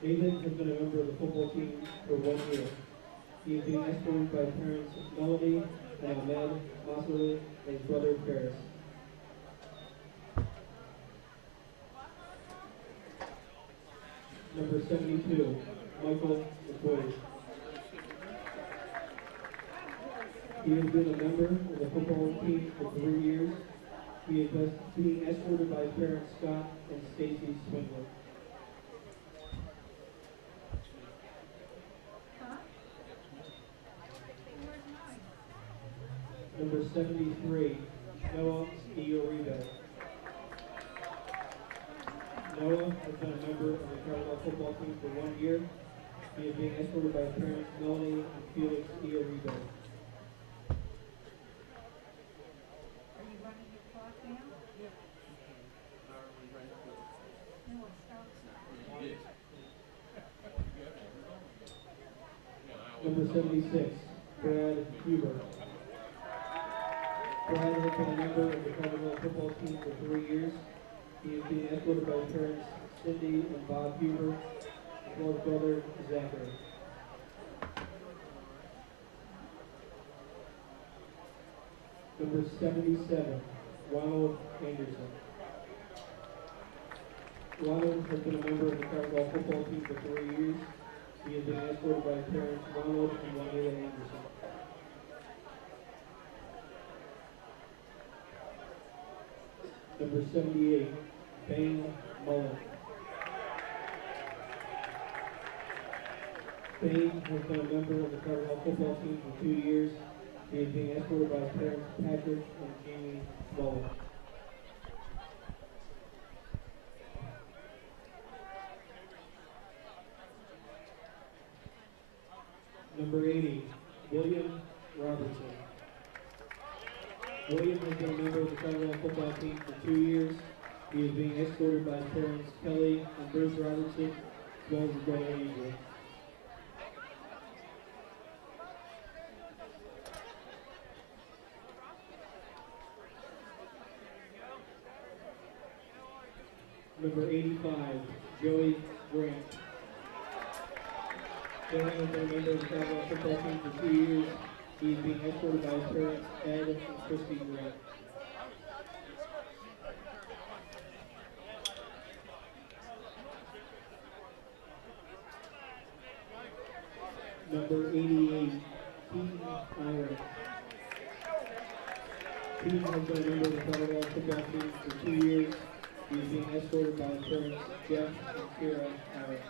Nathan has been a member of the football team for 1 year. He is being escorted by parents Melody and Ahmed Masalit and his brother Ferris. Number 72, Michael McQuaid. He has been a member of the football team for 3 years. He is being escorted by his parents Scott and Stacy Swindler. Number 73, Noah Ioribe. Noah has been a member of the Cardinal football team for 1 year. He is being escorted by his parents Melanie and Felix Ioribe. Are you running your clock now? Yeah. No, it starts now. Number 76, Brad Huber. Brad has been a member of the Cardinal football team for 3 years. He is being escorted by his parents Cindy and Bob Huber, as well as brother Zachary. Number 77, Ronald Anderson. Ronald has been a member of the Cardinal football team for 3 years. He is being escorted by his parents Ronald and Juanita Anderson. Number 78, Bane Mullen. Bane has been a member of the Cardinal football team for 2 years. He is being escorted by his parents Patrick and Jamie Mullen. Number 80, William Robertson. William has been a member of the Cardinal football team for 2 years. He is being escorted by his parents Kelly and Bruce Robertson, as well as his brother Andrew. Number 85, Joey Grant. Joey has been a member of the Cardinal football team for 2 years. He is being escorted by his parents Ed and Christy Grant. Number 88, Keaton Iron. Keaton has been a member of the Cardinal football team for 2 years. He is being escorted by his parents Jeff and Kira Iron.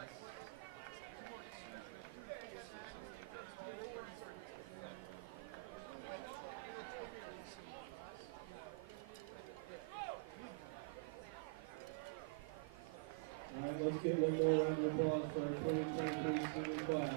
All right, let's get one more round of applause for our 2023 senior class.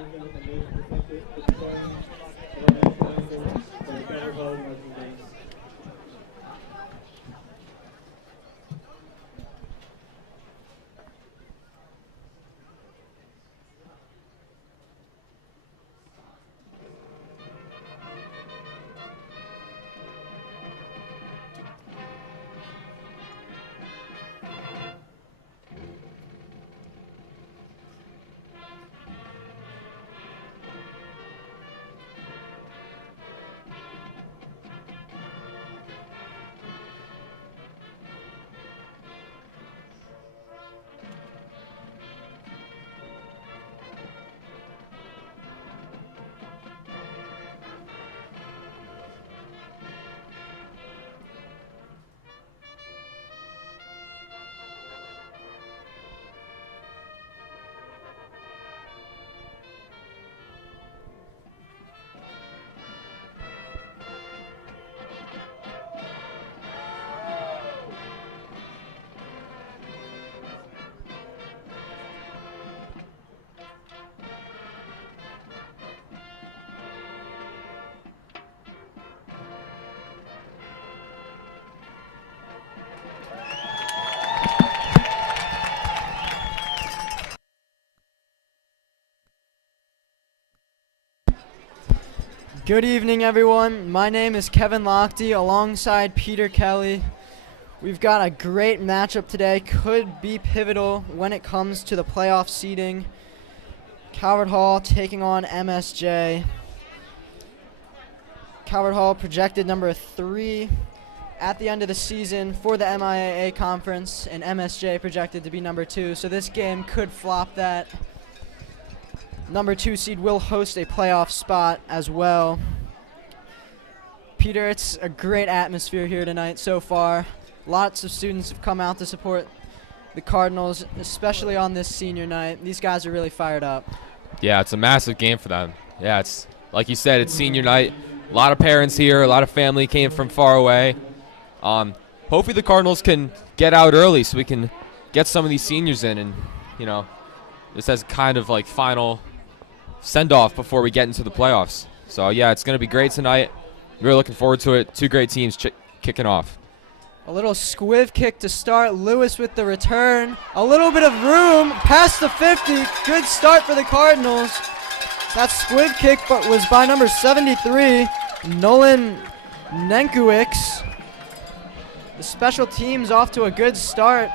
management and most protected the playing and the for the Calvert Hall marching bands. Good evening, everyone. My name is Kevin Lochte alongside Peter Kelly. We've got a great matchup today. Could be pivotal when it comes to the playoff seeding. Calvert Hall taking on MSJ. Calvert Hall projected number 3 at the end of the season for the MIAA conference, and MSJ projected to be number 2. So this game could flop that. Number 2 seed will host a playoff spot as well. Peter, it's a great atmosphere here tonight so far. Lots of students have come out to support the Cardinals, especially on this senior night. These guys are really fired up. Yeah, it's a massive game for them. Yeah, it's like you said, it's senior night. A lot of parents here, a lot of family came from far away. Hopefully the Cardinals can get out early so we can get some of these seniors in and, just as kind of like final send-off before we get into the playoffs. So, yeah, it's going to be great tonight. Really looking forward to it. Two great teams kicking off. A little squiv kick to start. Lewis with the return. A little bit of room past the 50. Good start for the Cardinals. That squiv kick but was by number 73, Nolan Nenkiewicz. The special teams off to a good start.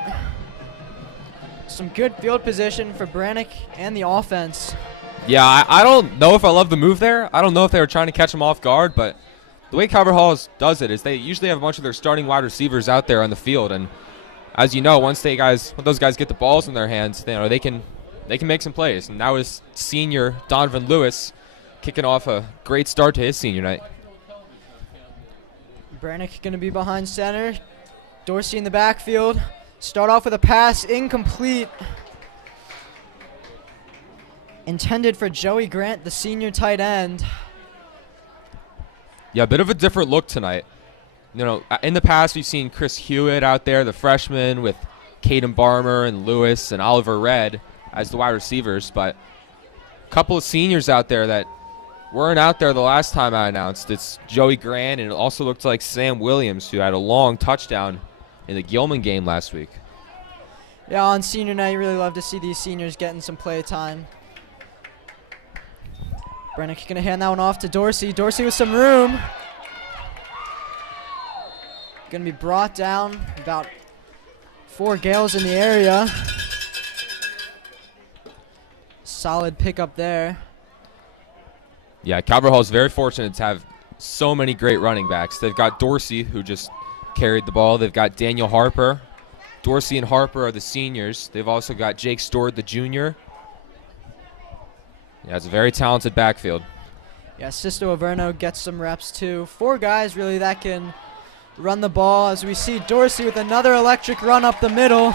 Some good field position for Brannick and the offense. Yeah, I don't know if I love the move there. I don't know if they were trying to catch him off guard, but the way Calvert Hall does it is they usually have a bunch of their starting wide receivers out there on the field, and as you know, once those guys get the balls in their hands, they can make some plays. And that was senior Donovan Lewis kicking off a great start to his senior night. Brannick going to be behind center. Dorsey in the backfield. Start off with a pass, incomplete. Intended for Joey Grant, the senior tight end. Yeah, a bit of a different look tonight. In the past, we've seen Chris Hewitt out there, the freshman, with Caden Barmer and Lewis and Oliver Red as the wide receivers, but a couple of seniors out there that weren't out there the last time I announced. It's Joey Grant, and it also looked like Sam Williams, who had a long touchdown in the Gilman game last week. Yeah, on senior night, you really love to see these seniors getting some play time. Brannick going to hand that one off to Dorsey. Dorsey with some room. Going to be brought down about 4 Gales in the area. Solid pickup there. Yeah, Calvert Hall is very fortunate to have so many great running backs. They've got Dorsey, who just carried the ball. They've got Daniel Harper. Dorsey and Harper are the seniors. They've also got Jake Stord, the junior. Yeah, it's a very talented backfield. Yeah, Sisto Averno gets some reps too. 4 guys really that can run the ball, as we see Dorsey with another electric run up the middle.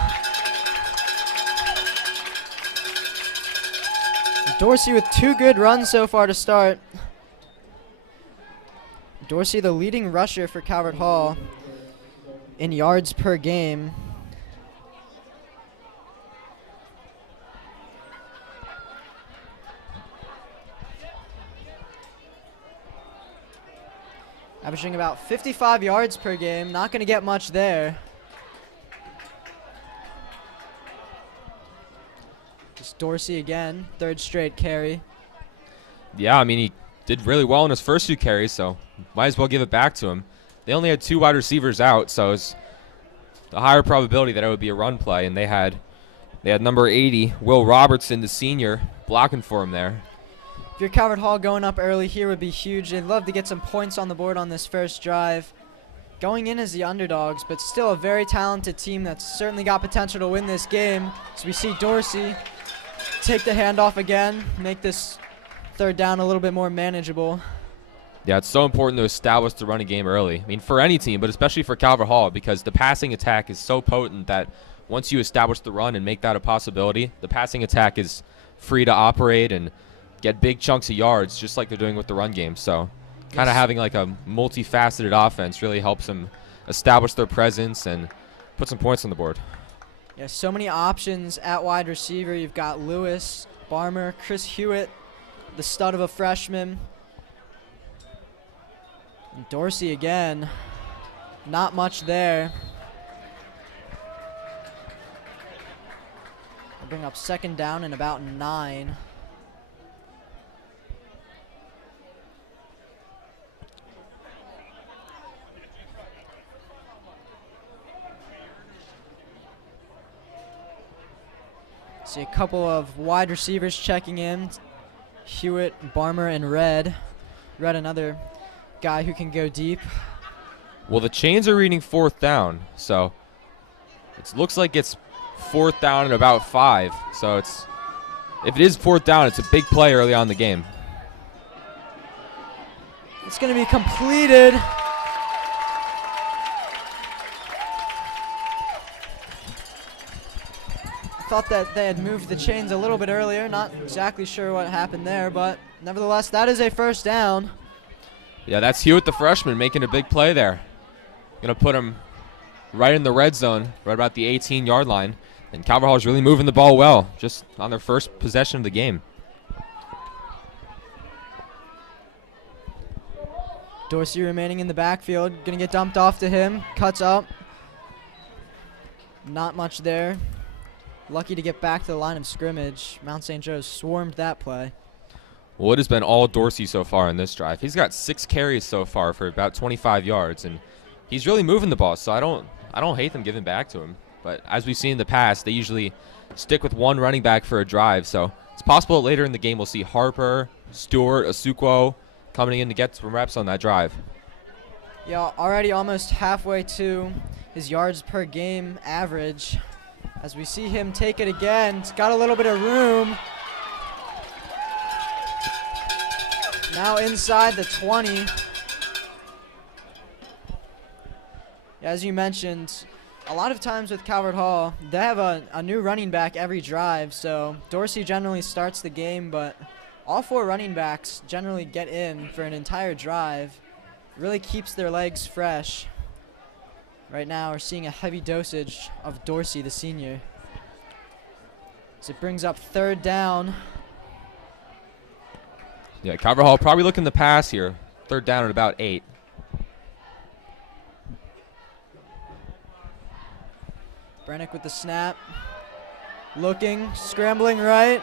Dorsey with 2 good runs so far to start. Dorsey the leading rusher for Calvert Hall in yards per game. Averaging about 55 yards per game. Not going to get much there. Just Dorsey again. Third straight carry. Yeah, I mean, he did really well in his first 2 carries, so might as well give it back to him. They only had 2 wide receivers out, so it's a higher probability that it would be a run play, and they had number 80, Will Robertson, the senior, blocking for him there. If you're Calvert Hall, going up early here would be huge. They'd love to get some points on the board on this first drive. Going in as the underdogs, but still a very talented team that's certainly got potential to win this game. So we see Dorsey take the handoff again, make this third down a little bit more manageable. Yeah, it's so important to establish the running game early. I mean, for any team, but especially for Calvert Hall, because the passing attack is so potent that once you establish the run and make that a possibility, the passing attack is free to operate and get big chunks of yards, just like they're doing with the run game. So kind of having like a multifaceted offense really helps them establish their presence and put some points on the board. Yeah, so many options at wide receiver. You've got Lewis, Barmer, Chris Hewitt, the stud of a freshman. And Dorsey again. Not much there. I'll bring up second down and about 9. See a couple of wide receivers checking in. Hewitt, Barmer, and Red. Red, another guy who can go deep. Well, the chains are reading 4th down, so it looks like it's 4th down and about 5. So if it is 4th down, it's a big play early on in the game. It's going to be completed. Thought that they had moved the chains a little bit earlier. Not exactly sure what happened there, but nevertheless, that is a first down. Yeah, that's Hewitt, the freshman, making a big play there. Going to put him right in the red zone, right about the 18-yard line. And Calvert Hall is really moving the ball well, just on their first possession of the game. Dorsey remaining in the backfield. Going to get dumped off to him. Cuts up. Not much there. Lucky to get back to the line of scrimmage. Mount St. Joe's swarmed that play. Well, it has been all Dorsey so far in this drive. He's got 6 carries so far for about 25 yards, and he's really moving the ball, so I don't hate them giving back to him. But as we've seen in the past, they usually stick with one running back for a drive, so it's possible that later in the game we'll see Harper, Stewart, Asukwo coming in to get some reps on that drive. Yeah, already almost halfway to his yards per game average. As we see him take it again, it's got a little bit of room. Now inside the 20. As you mentioned, a lot of times with Calvert Hall, they have a new running back every drive, so Dorsey generally starts the game, but all 4 running backs generally get in for an entire drive. Really keeps their legs fresh. Right now we're seeing a heavy dosage of Dorsey, the senior. So it brings up third down. Yeah, Calvert Hall probably looking to pass here. Third down at about 8. Brennick with the snap. Looking, scrambling right.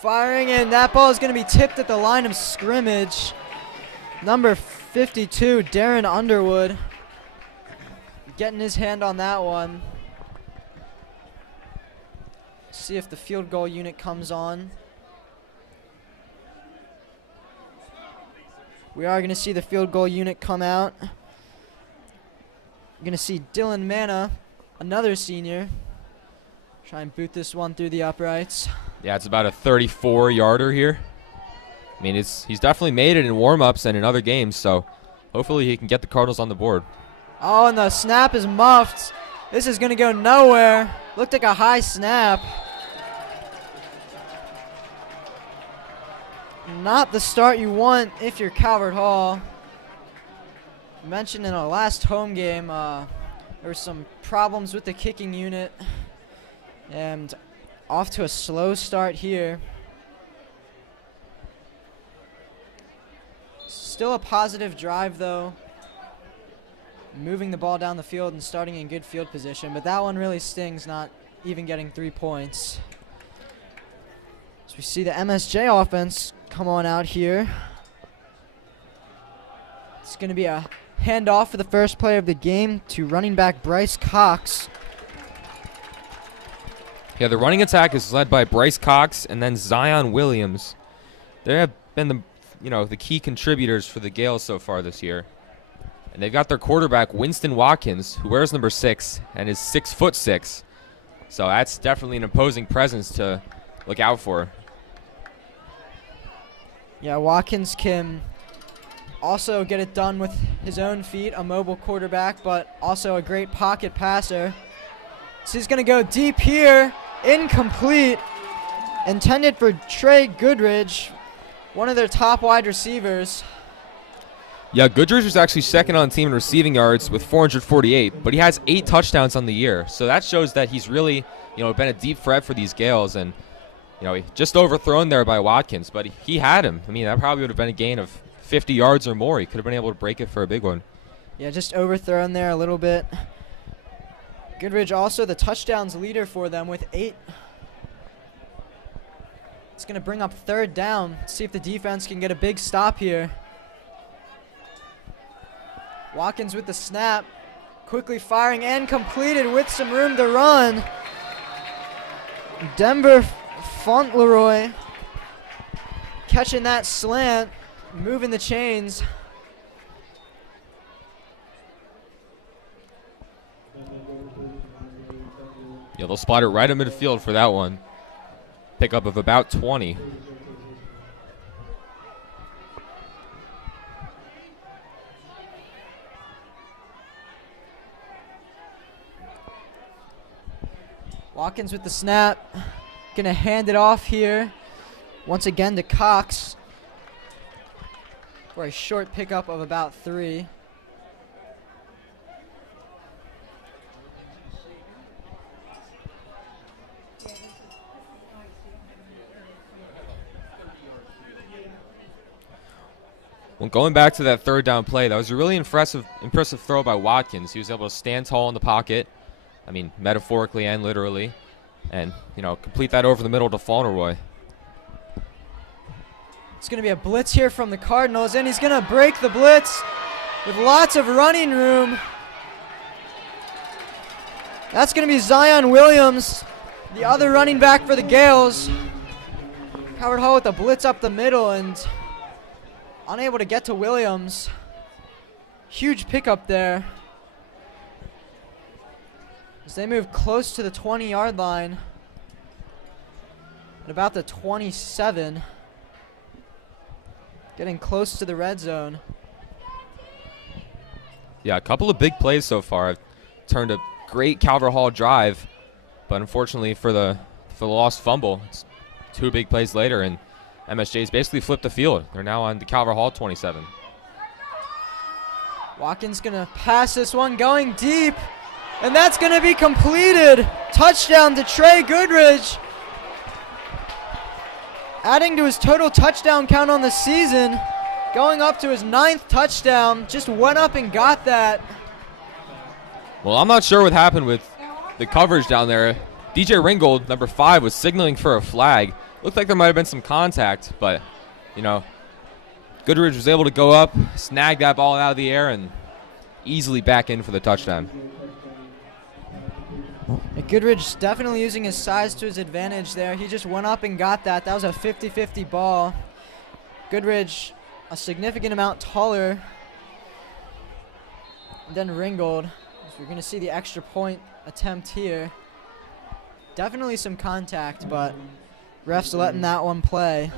Firing, and that ball is going to be tipped at the line of scrimmage. Number 52, Darren Underwood, getting his hand on that one. See if the field goal unit comes on. We are going to see the field goal unit come out. We're going to see Dylan Manna, another senior, try and boot this one through the uprights. Yeah, it's about a 34-yarder here. I mean, he's definitely made it in warm-ups and in other games, so hopefully he can get the Cardinals on the board. Oh, and the snap is muffed. This is going to go nowhere. Looked like a high snap. Not the start you want if you're Calvert Hall. Mentioned in our last home game, there were some problems with the kicking unit. And off to a slow start here. Still a positive drive, though. moving the ball down the field and starting in good field position, but that one really stings, not even getting 3 points. So we see the MSJ offense come on out here. It's going to be a handoff for the first play of the game to running back Bryce Cox. Yeah, the running attack is led by Bryce Cox and then Zion Williams. They have been the key contributors for the Gales so far this year. And they've got their quarterback Winston Watkins, who wears number 6 and is 6'6". So that's definitely an imposing presence to look out for. Yeah, Watkins can also get it done with his own feet, a mobile quarterback, but also a great pocket passer. So he's going to go deep here, incomplete, intended for Trey Goodridge, one of their top wide receivers. Yeah, Goodridge is actually second on the team in receiving yards with 448, but he has 8 touchdowns on the year. So that shows that he's really, been a deep threat for these Gales, and, just overthrown there by Watkins, but he had him. I mean, that probably would have been a gain of 50 yards or more. He could have been able to break it for a big one. Yeah, just overthrown there a little bit. Goodridge also the touchdowns leader for them with 8. It's going to bring up 3rd down. See if the defense can get a big stop here. Watkins with the snap. Quickly firing and completed with some room to run. Denver Fauntleroy catching that slant, moving the chains. Yeah, they'll spot it right in midfield for that one. Pickup of about 20. Watkins with the snap. Gonna hand it off here. Once again to Cox for a short pickup of about 3. Well, going back to that 3rd down play, that was a really impressive throw by Watkins. He was able to stand tall in the pocket, I mean, metaphorically and literally, and, complete that over the middle to Fauntleroy. It's going to be a blitz here from the Cardinals, and he's going to break the blitz with lots of running room. That's going to be Zion Williams, the other running back for the Gales. Howard Hall with the blitz up the middle and unable to get to Williams. Huge pickup there. As they move close to the 20-yard line at about the 27. Getting close to the red zone. Yeah, a couple of big plays so far. Turned a great Calvert Hall drive, but unfortunately for the lost fumble, it's 2 big plays later, and MSJ's basically flipped the field. They're now on the Calvert Hall 27. Watkins gonna pass this one, going deep, and that's gonna be completed. Touchdown to Trey Goodridge, adding to his total touchdown count on the season, going up to his 9th touchdown. Just went up and got that. Well, I'm not sure what happened with the coverage down there. DJ Ringgold, number 5, was signaling for a flag. Looked like there might have been some contact, but, Goodridge was able to go up, snag that ball out of the air, and easily back in for the touchdown. Goodridge definitely using his size to his advantage there. He just went up and got that. That was a 50-50 ball. Goodridge a significant amount taller than Ringgold. So we're going to see the extra point attempt here. Definitely some contact, but refs letting that one play.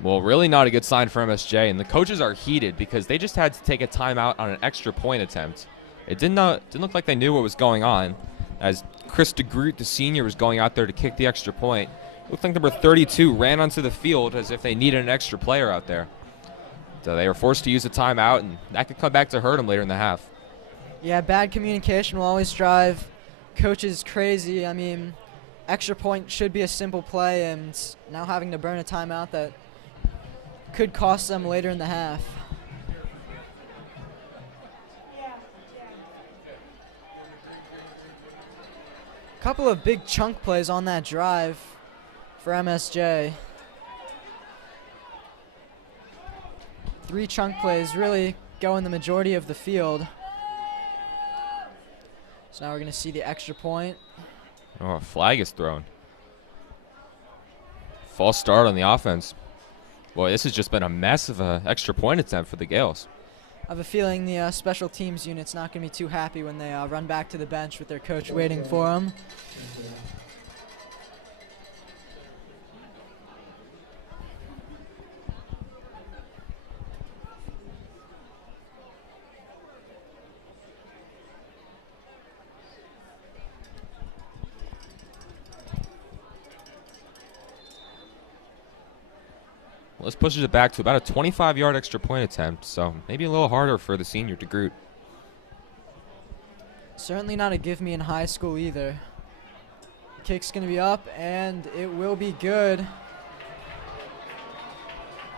Well, really not a good sign for MSJ, and the coaches are heated because they just had to take a timeout on an extra point attempt. It didn't look like they knew what was going on, as Chris DeGroot, the senior, was going out there to kick the extra point. It looked like number 32 ran onto the field as if they needed an extra player out there. So they were forced to use a timeout, and that could come back to hurt them later in the half. Yeah, bad communication will always drive coaches crazy. I mean, extra point should be a simple play, and now having to burn a timeout that could cost them later in the half. Couple of big chunk plays on that drive for MSJ. 3 chunk plays really going the majority of the field. So now we're going to see the extra point. Oh, a flag is thrown. False start on the offense. Boy, this has just been a mess of an extra point attempt for the Gales. I have a feeling the special teams unit's not going to be too happy when they run back to the bench with their coach waiting for them. Let's push it back to about a 25-yard extra point attempt, so maybe a little harder for the senior to Groot. Certainly not a give me in high school either. Kick's going to be up, and it will be good.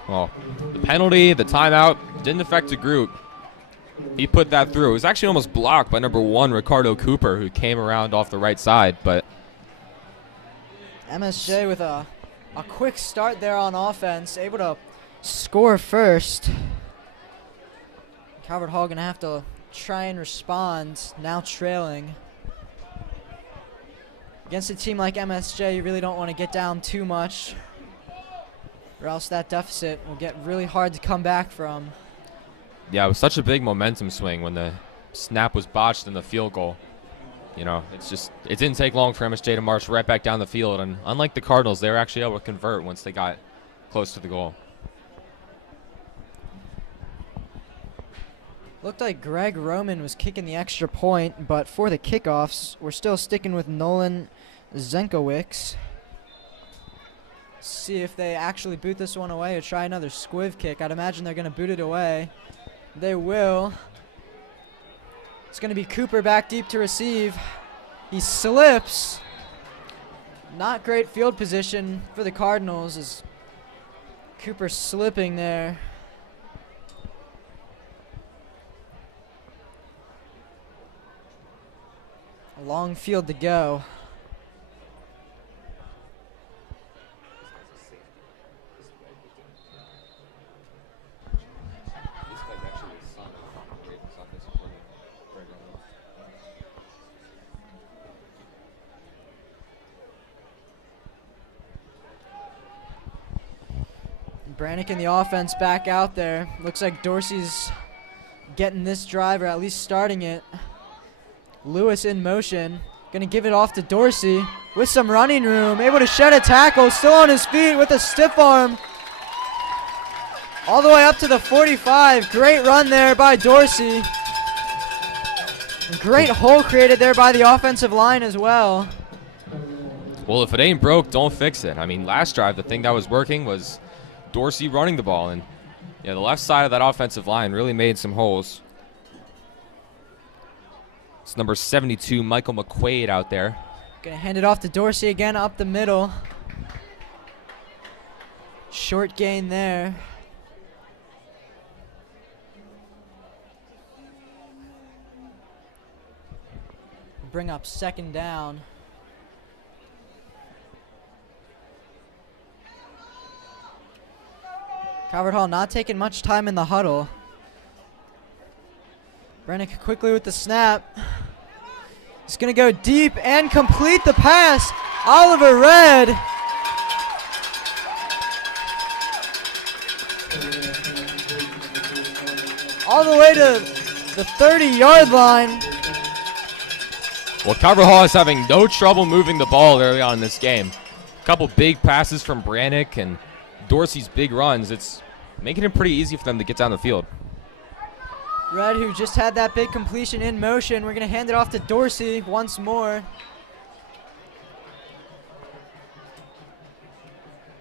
Well, the penalty, the timeout, didn't affect the Groot. He put that through. It was actually almost blocked by number 1, Ricardo Cooper, who came around off the right side, but MSJ with a quick start there on offense, able to score first. Calvert Hall going to have to try and respond, now trailing. Against a team like MSJ, you really don't want to get down too much, or else that deficit will get really hard to come back from. yeah, it was such a big momentum swing when the snap was botched in the field goal. You know, it didn't take long for MSJ to march right back down the field, and unlike the Cardinals, they were actually able to convert once they got close to the goal. Looked like Greg Roman was kicking the extra point, but for the kickoffs, we're still sticking with Nolan Zenkowicz. See if they actually boot this one away or try another squiv kick. I'd imagine they're going to boot it away. They will. It's going to be Cooper back deep to receive. He slips. Not great field position for the Cardinals as Cooper slipping there. A long field to go. Brannick in the offense back out there. Looks like Dorsey's getting this drive, or at least starting it. Lewis in motion. Gonna give it off to Dorsey with some running room. Able to shed a tackle. Still on his feet with a stiff arm. All the way up to the 45. Great run there by Dorsey. Great hole created there by the offensive line as well. Well, if it ain't broke, don't fix it. I mean, last drive, the thing that was working was Dorsey running the ball, and the left side of that offensive line really made some holes. It's number 72, Michael McQuaid out there. Gonna hand it off to Dorsey again up the middle. Short gain there. Bring up second down. Calvert Hall not taking much time in the huddle. Brennick quickly with the snap. He's going to go deep and complete the pass. Oliver Red. All the way to the 30-yard line. Well, Calvert Hall is having no trouble moving the ball early on in this game. A couple big passes from Brannick and Dorsey's big runs. It's making it pretty easy for them to get down the field. Red, who just had that big completion in motion. We're going to hand it off to Dorsey once more.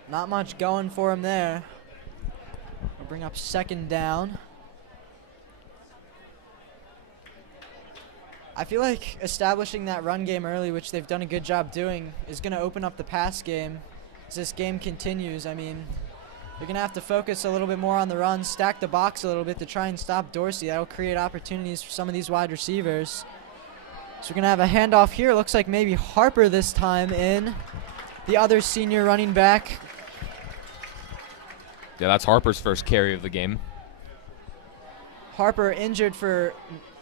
Not much going for him there. We'll bring up second down. I feel like establishing that run game early, which they've done a good job doing, is going to open up the pass game as this game continues. I mean, they're going to have to focus a little bit more on the run, stack the box a little bit to try and stop Dorsey. That'll create opportunities for some of these wide receivers. So we're going to have a handoff here. Looks like maybe Harper this time in. The other senior running back. Yeah, that's Harper's first carry of the game. Harper injured for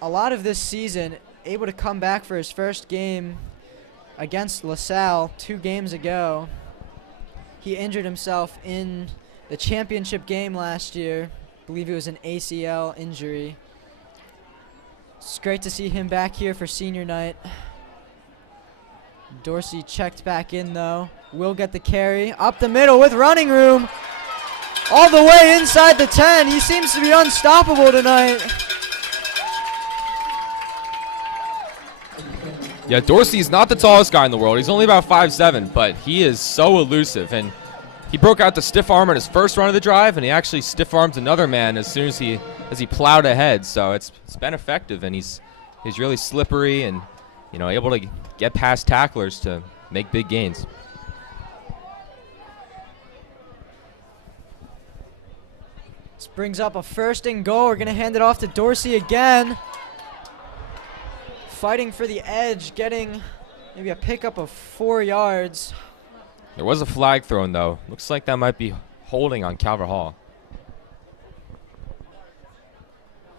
a lot of this season, able to come back for his first game against LaSalle 2 games ago. He injured himself in the championship game last year. I believe it was an ACL injury. It's great to see him back here for senior night. Dorsey checked back in though. Will get the carry. Up the middle with running room. All the way inside the 10. He seems to be unstoppable tonight. Yeah, Dorsey's not the tallest guy in the world. He's only about 5'7", but he is so elusive. And he broke out the stiff arm on his first run of the drive, and he actually stiff armed another man as soon as he plowed ahead. So it's been effective, and he's really slippery and able to get past tacklers to make big gains. This brings up a 1st and goal. We're going to hand it off to Dorsey again. Fighting for the edge, getting maybe a pickup of 4 yards. There was a flag thrown, though. Looks like that might be holding on Calvert Hall.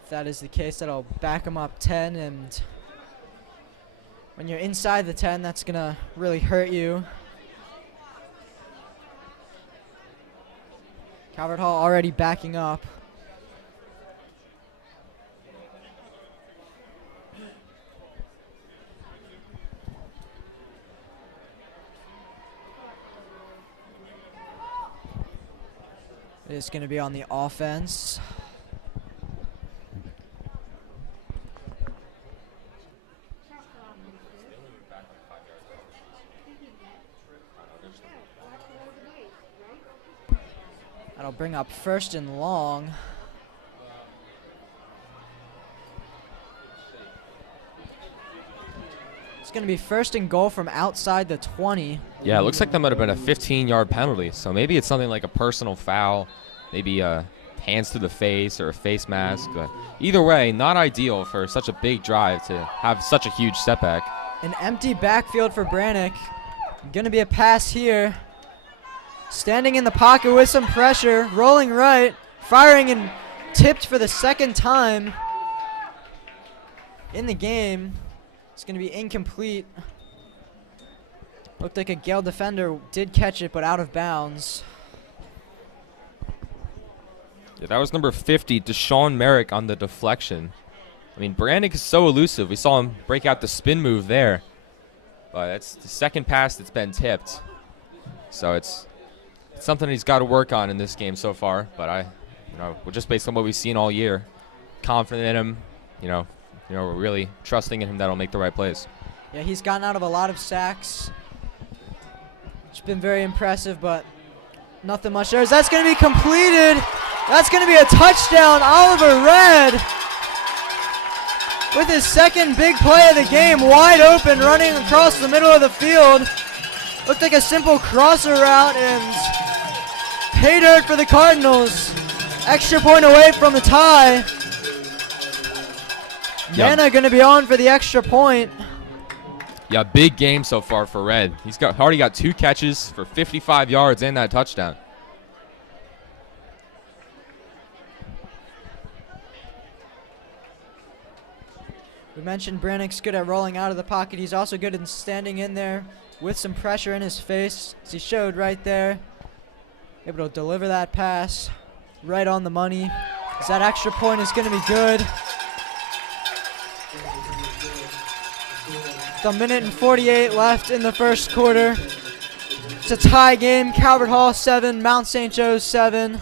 If that is the case, that'll back him up 10. And when you're inside the 10, that's going to really hurt you. Calvert Hall already backing up. It is going to be on the offense. That'll bring up 1st and long. It's going to be 1st and goal from outside the 20. Yeah, it looks like that might have been a 15-yard penalty. So maybe it's something like a personal foul, maybe hands to the face or a face mask. But either way, not ideal for such a big drive to have such a huge setback. An empty backfield for Brannick. Going to be a pass here. Standing in the pocket with some pressure, rolling right, firing and tipped for the 2nd time in the game. It's going to be incomplete. Looked like a Gale defender did catch it, but out of bounds. Yeah, that was number 50, Deshaun Merrick on the deflection. I mean, Brannick is so elusive. We saw him break out the spin move there. But that's the 2nd pass that's been tipped. So it's something he's got to work on in this game so far. But we're just based on what we've seen all year, confident in him. We're really trusting in him that'll make the right plays. Yeah, he's gotten out of a lot of sacks. It's been very impressive, but nothing much there. That's going to be completed. That's going to be a touchdown. Oliver Red with his 2nd big play of the game, wide open, running across the middle of the field. Looked like a simple crosser route, and pay dirt for the Cardinals. Extra point away from the tie. Yana going to be on for the extra point. Yeah, big game so far for Red. He's already got 2 catches for 55 yards and that touchdown. We mentioned Brannick's good at rolling out of the pocket. He's also good in standing in there with some pressure in his face, as he showed right there. Able to deliver that pass right on the money. As that extra point is going to be good. With 1:48 left in the 1st quarter. It's a tie game. Calvert Hall 7, Mount St. Joe's 7.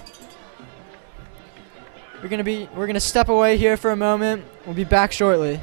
We're gonna step away here for a moment. We'll be back shortly.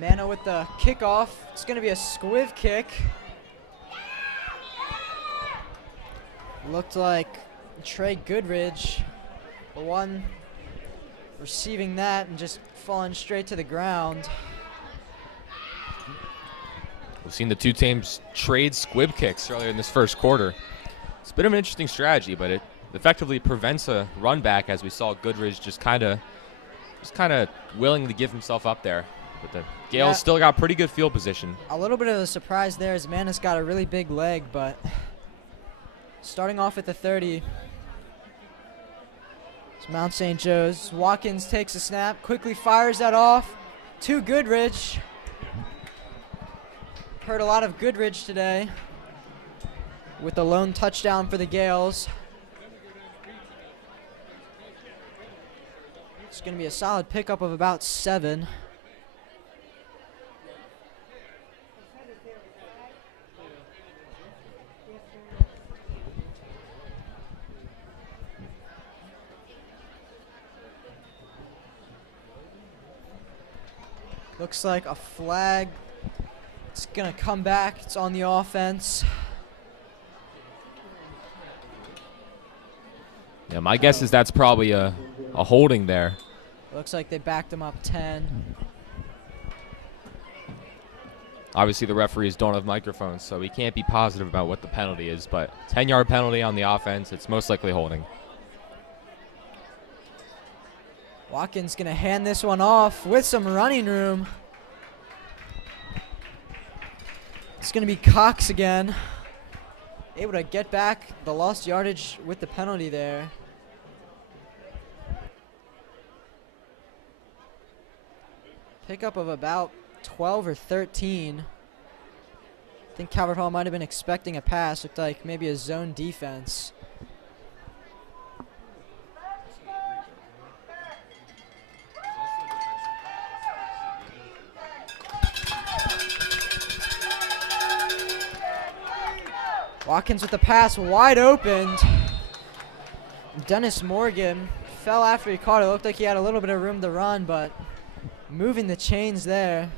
Mano with the kickoff. It's going to be a squiv kick. Looked like Trey Goodridge, the one receiving that and just falling straight to the ground. We've seen the two teams trade squib kicks earlier in this first quarter. It's a bit of an interesting strategy, but it effectively prevents a run back, as we saw Goodridge just kind of willing to give himself up there. But the Gales still got pretty good field position. A little bit of a surprise there as Mana's got a really big leg, but starting off at the 30. It's Mount St. Joe's. Watkins takes a snap, quickly fires that off to Goodridge. Heard a lot of Goodridge today with the lone touchdown for the Gales. It's going to be a solid pickup of about 7. Looks like a flag. It's going to come back. It's on the offense. Yeah, my guess is that's probably a holding there. Looks like they backed him up 10. Obviously, the referees don't have microphones, so we can't be positive about what the penalty is, but 10-yard penalty on the offense, it's most likely holding. Watkins going to hand this one off with some running room. It's going to be Cox again. Able to get back the lost yardage with the penalty there. Pickup of about 12 or 13. I think Calvert Hall might have been expecting a pass. Looked like maybe a zone defense. Watkins with the pass wide open. Dennis Morgan fell after he caught it. Looked like he had a little bit of room to run, but moving the chains there.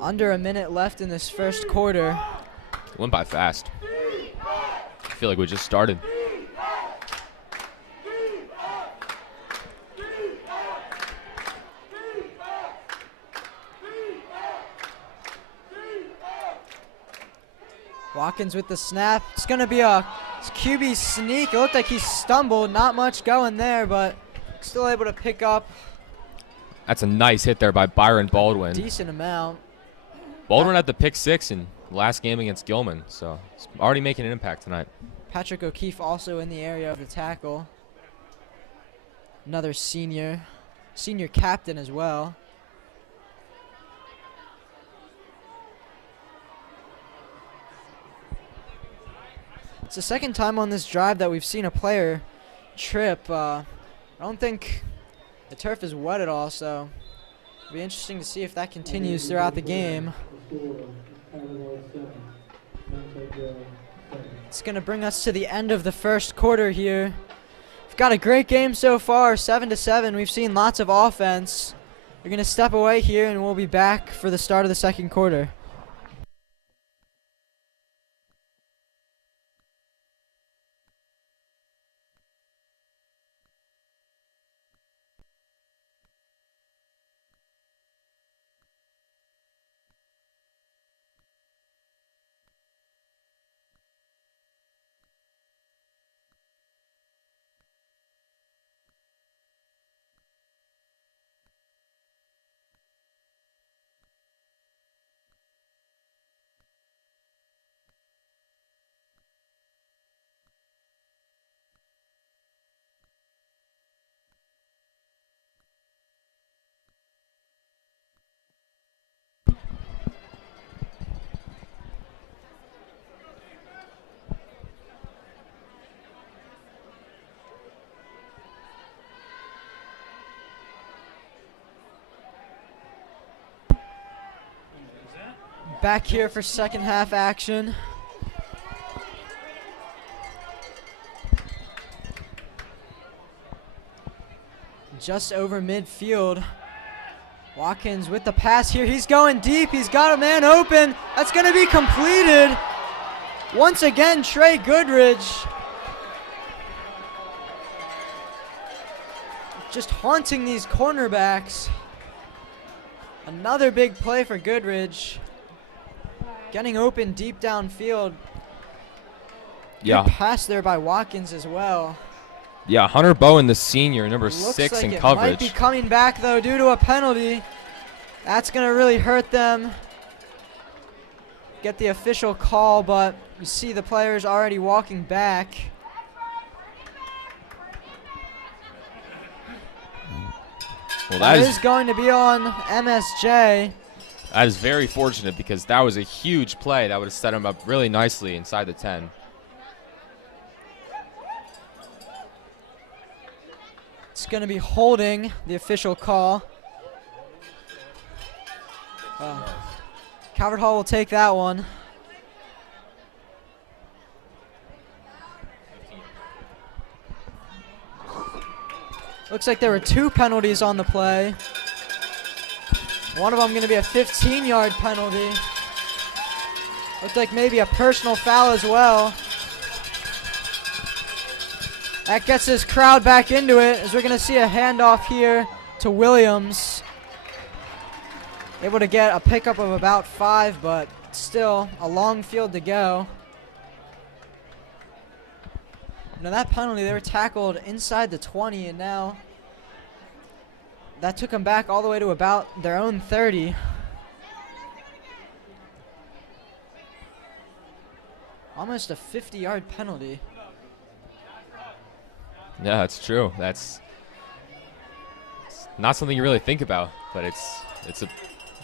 Under a minute left in this first quarter. Went by fast. I feel like we just started. Watkins with the snap. It's going to be a QB sneak. It looked like he stumbled. Not much going there, but still able to pick up. That's a nice hit there by Byron Baldwin. Decent amount. Baldwin had the pick 6 in the last game against Gilman, so he's already making an impact tonight. Patrick O'Keefe also in the area of the tackle. Another senior captain as well. It's the second time on this drive that we've seen a player trip. I don't think the turf is wet at all, so it'll be interesting to see if that continues throughout the game. It's going to bring us to the end of the first quarter here. We've got a great game so far, 7-7. We've seen lots of offense. We're going to step away here, and we'll be back for the start of the second quarter. Back here for second half action. just over midfield. Watkins with the pass here. He's going deep. He's got a man open. That's going to be completed. Once again, Trey Goodridge just haunting these cornerbacks. Another big play for Goodridge. Getting open deep downfield. Yeah. Good pass there by Watkins as well. Yeah, Hunter Bowen, the senior, number Looks 6 like in it coverage. might be coming back, though, due to a penalty. That's going to really hurt them. Get the official call, but you see the players already walking back. Well, that is going to be on MSJ. That is very fortunate because that was a huge play. That would have set him up really nicely inside the 10. It's going to be holding, the official call. Calvert Hall will take that one. Looks like there were 2 penalties on the play. One of them going to be a 15-yard penalty. Looked like maybe a personal foul as well. That gets this crowd back into it as we're going to see a handoff here to Williams. Able to get a pickup of about 5, but still a long field to go. Now that penalty, they were tackled inside the 20, and now that took them back all the way to about their own 30. Almost a 50-yard penalty. Yeah, that's true. It's not something you really think about, but it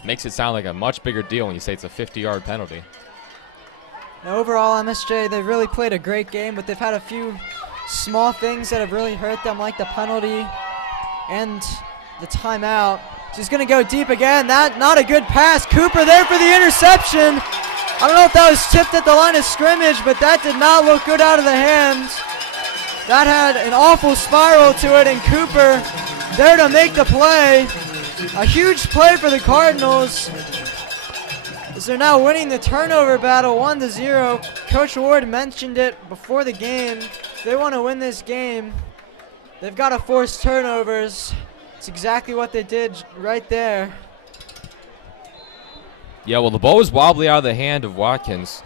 makes it sound like a much bigger deal when you say it's a 50-yard penalty. Now overall, MSJ, they've really played a great game, but they've had a few small things that have really hurt them, like the penalty and the timeout. She's going to go deep again. That not a good pass. Cooper there for the interception. I don't know if that was tipped at the line of scrimmage, but that did not look good out of the hands. That had an awful spiral to it, and Cooper there to make the play. A huge play for the Cardinals, as they're now winning the turnover battle 1-0. Coach Ward mentioned it before the game. If they want to win this game, they've got to force turnovers. It's exactly what they did right there. Yeah, well, the ball was wobbly out of the hand of Watkins,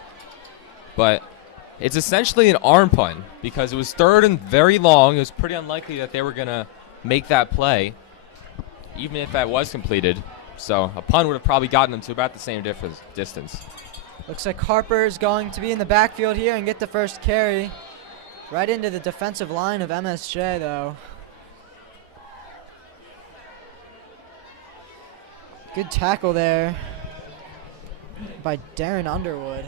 but it's essentially an arm punt because it was 3rd and very long. It was pretty unlikely that they were going to make that play, even if that was completed. So a punt would have probably gotten them to about the same distance. Looks like Harper is going to be in the backfield here and get the first carry. Right into the defensive line of MSJ, though. Good tackle there by Darren Underwood.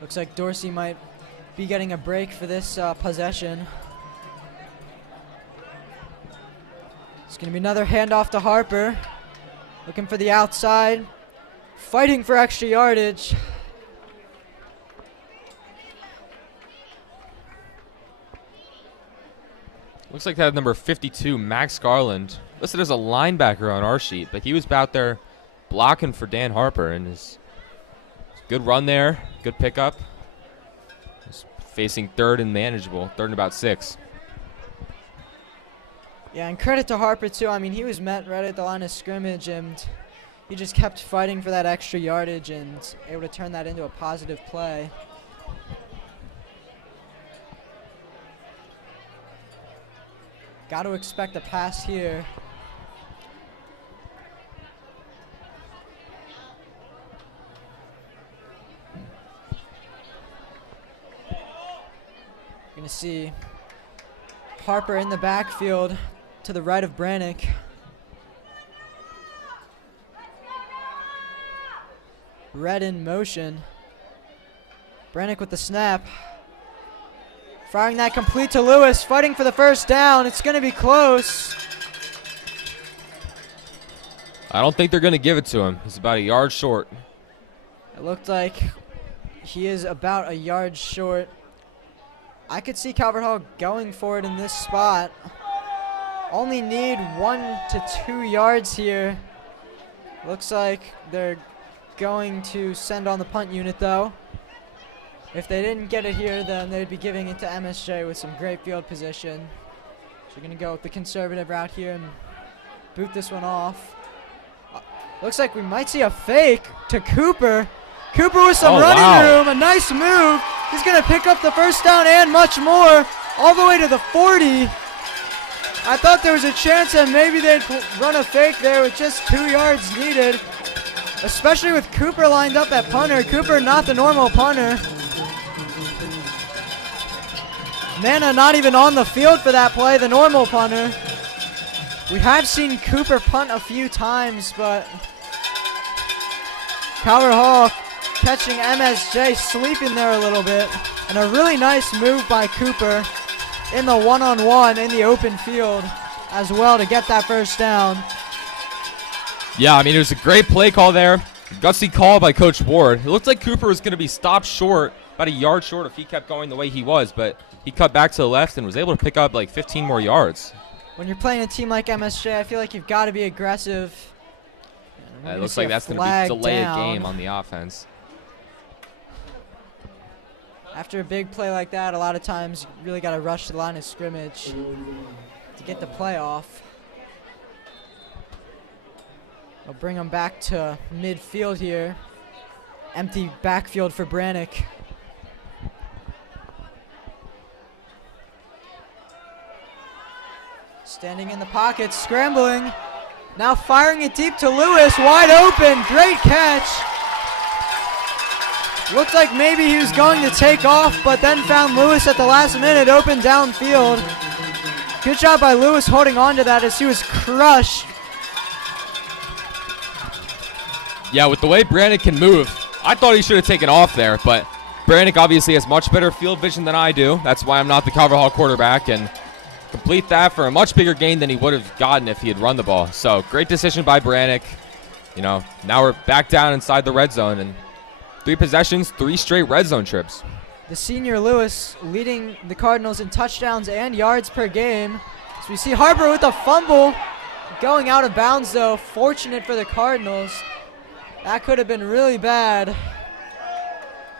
Looks like Dorsey might be getting a break for this possession. It's going to be another handoff to Harper. Looking for the outside. Fighting for extra yardage. Looks like that number 52, Max Garland, listed as a linebacker on our sheet, but he was out there blocking for Dan Harper, and his good run there, good pickup. He's facing 3rd and manageable, 3rd and about 6. Yeah, and credit to Harper, too. I mean, he was met right at the line of scrimmage, and he just kept fighting for that extra yardage and able to turn that into a positive play. Got to expect a pass here. Going to see Harper in the backfield to the right of Brannick. Red in motion. Brannick with the snap. Firing that complete to Lewis, fighting for the first down. It's going to be close. I don't think they're going to give it to him. He's about a yard short. It looked like he is about a yard short. I could see Calvert Hall going for it in this spot. Only need 1 to 2 yards here. Looks like they're going to send on the punt unit, though. If they didn't get it here, then they'd be giving it to MSJ with some great field position. So we're going to go with the conservative route here and boot this one off. Looks like we might see a fake to Cooper. Cooper with some running room, a nice move. He's going to pick up the first down and much more, all the way to the 40. I thought there was a chance that maybe they'd run a fake there with just 2 yards needed, especially with Cooper lined up at punter. Cooper not the normal punter. Mana not even on the field for that play, the normal punter. We have seen Cooper punt a few times, but Calvert Hall catching MSJ sleeping there a little bit. And a really nice move by Cooper in the one-on-one in the open field as well to get that first down. Yeah, I mean, it was a great play call there. Gutsy call by Coach Ward. It looked like Cooper was going to be stopped short, about a yard short if he kept going the way he was, but he cut back to the left and was able to pick up like 15 more yards. When you're playing a team like MSJ, I feel like you've got to be aggressive. It looks like that's going to be delay a game on the offense. After a big play like that, a lot of times you really got to rush the line of scrimmage to get the play off. They'll bring them back to midfield here. Empty backfield for Brannick. Standing in the pocket, scrambling. Now firing it deep to Lewis, wide open, great catch. Looked like maybe he was going to take off, but then found Lewis at the last minute, open downfield. Good job by Lewis holding on to that as he was crushed. Yeah, with the way Brannick can move, I thought he should have taken off there, but Brannick obviously has much better field vision than I do. That's why I'm not the Calvert Hall quarterback, and complete that for a much bigger gain than he would have gotten if he had run the ball. So great decision by Brannick. You know, now we're back down inside the red zone, and 3 possessions, 3 straight red zone trips. The senior Lewis leading the Cardinals in touchdowns and yards per game. So we see Harper with a fumble going out of bounds, though. Fortunate for the Cardinals. That could have been really bad.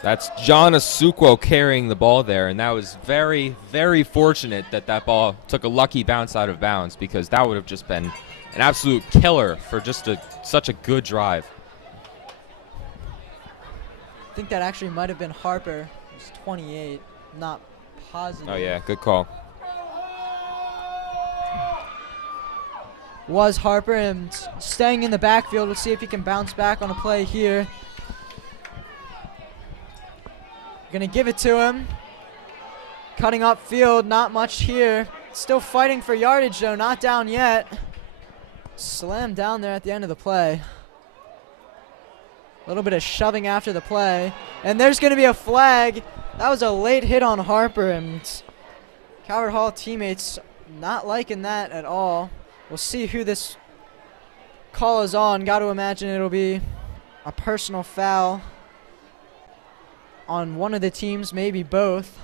That's John Asukwo carrying the ball there, and that was very, very fortunate that that ball took a lucky bounce out of bounds, because that would have just been an absolute killer for just such a good drive. I think that actually might have been Harper. It was 28, not positive. Oh, yeah, good call. Was Harper, and staying in the backfield. We'll see if he can bounce back on a play here. Gonna give it to him. Cutting up field, not much here. Still fighting for yardage though, not down yet. Slammed down there at the end of the play. A little bit of shoving after the play. And there's gonna be a flag. That was a late hit on Harper, and Calvert Hall teammates not liking that at all. We'll see who this call is on. Got to imagine it'll be a personal foul on one of the teams, maybe both.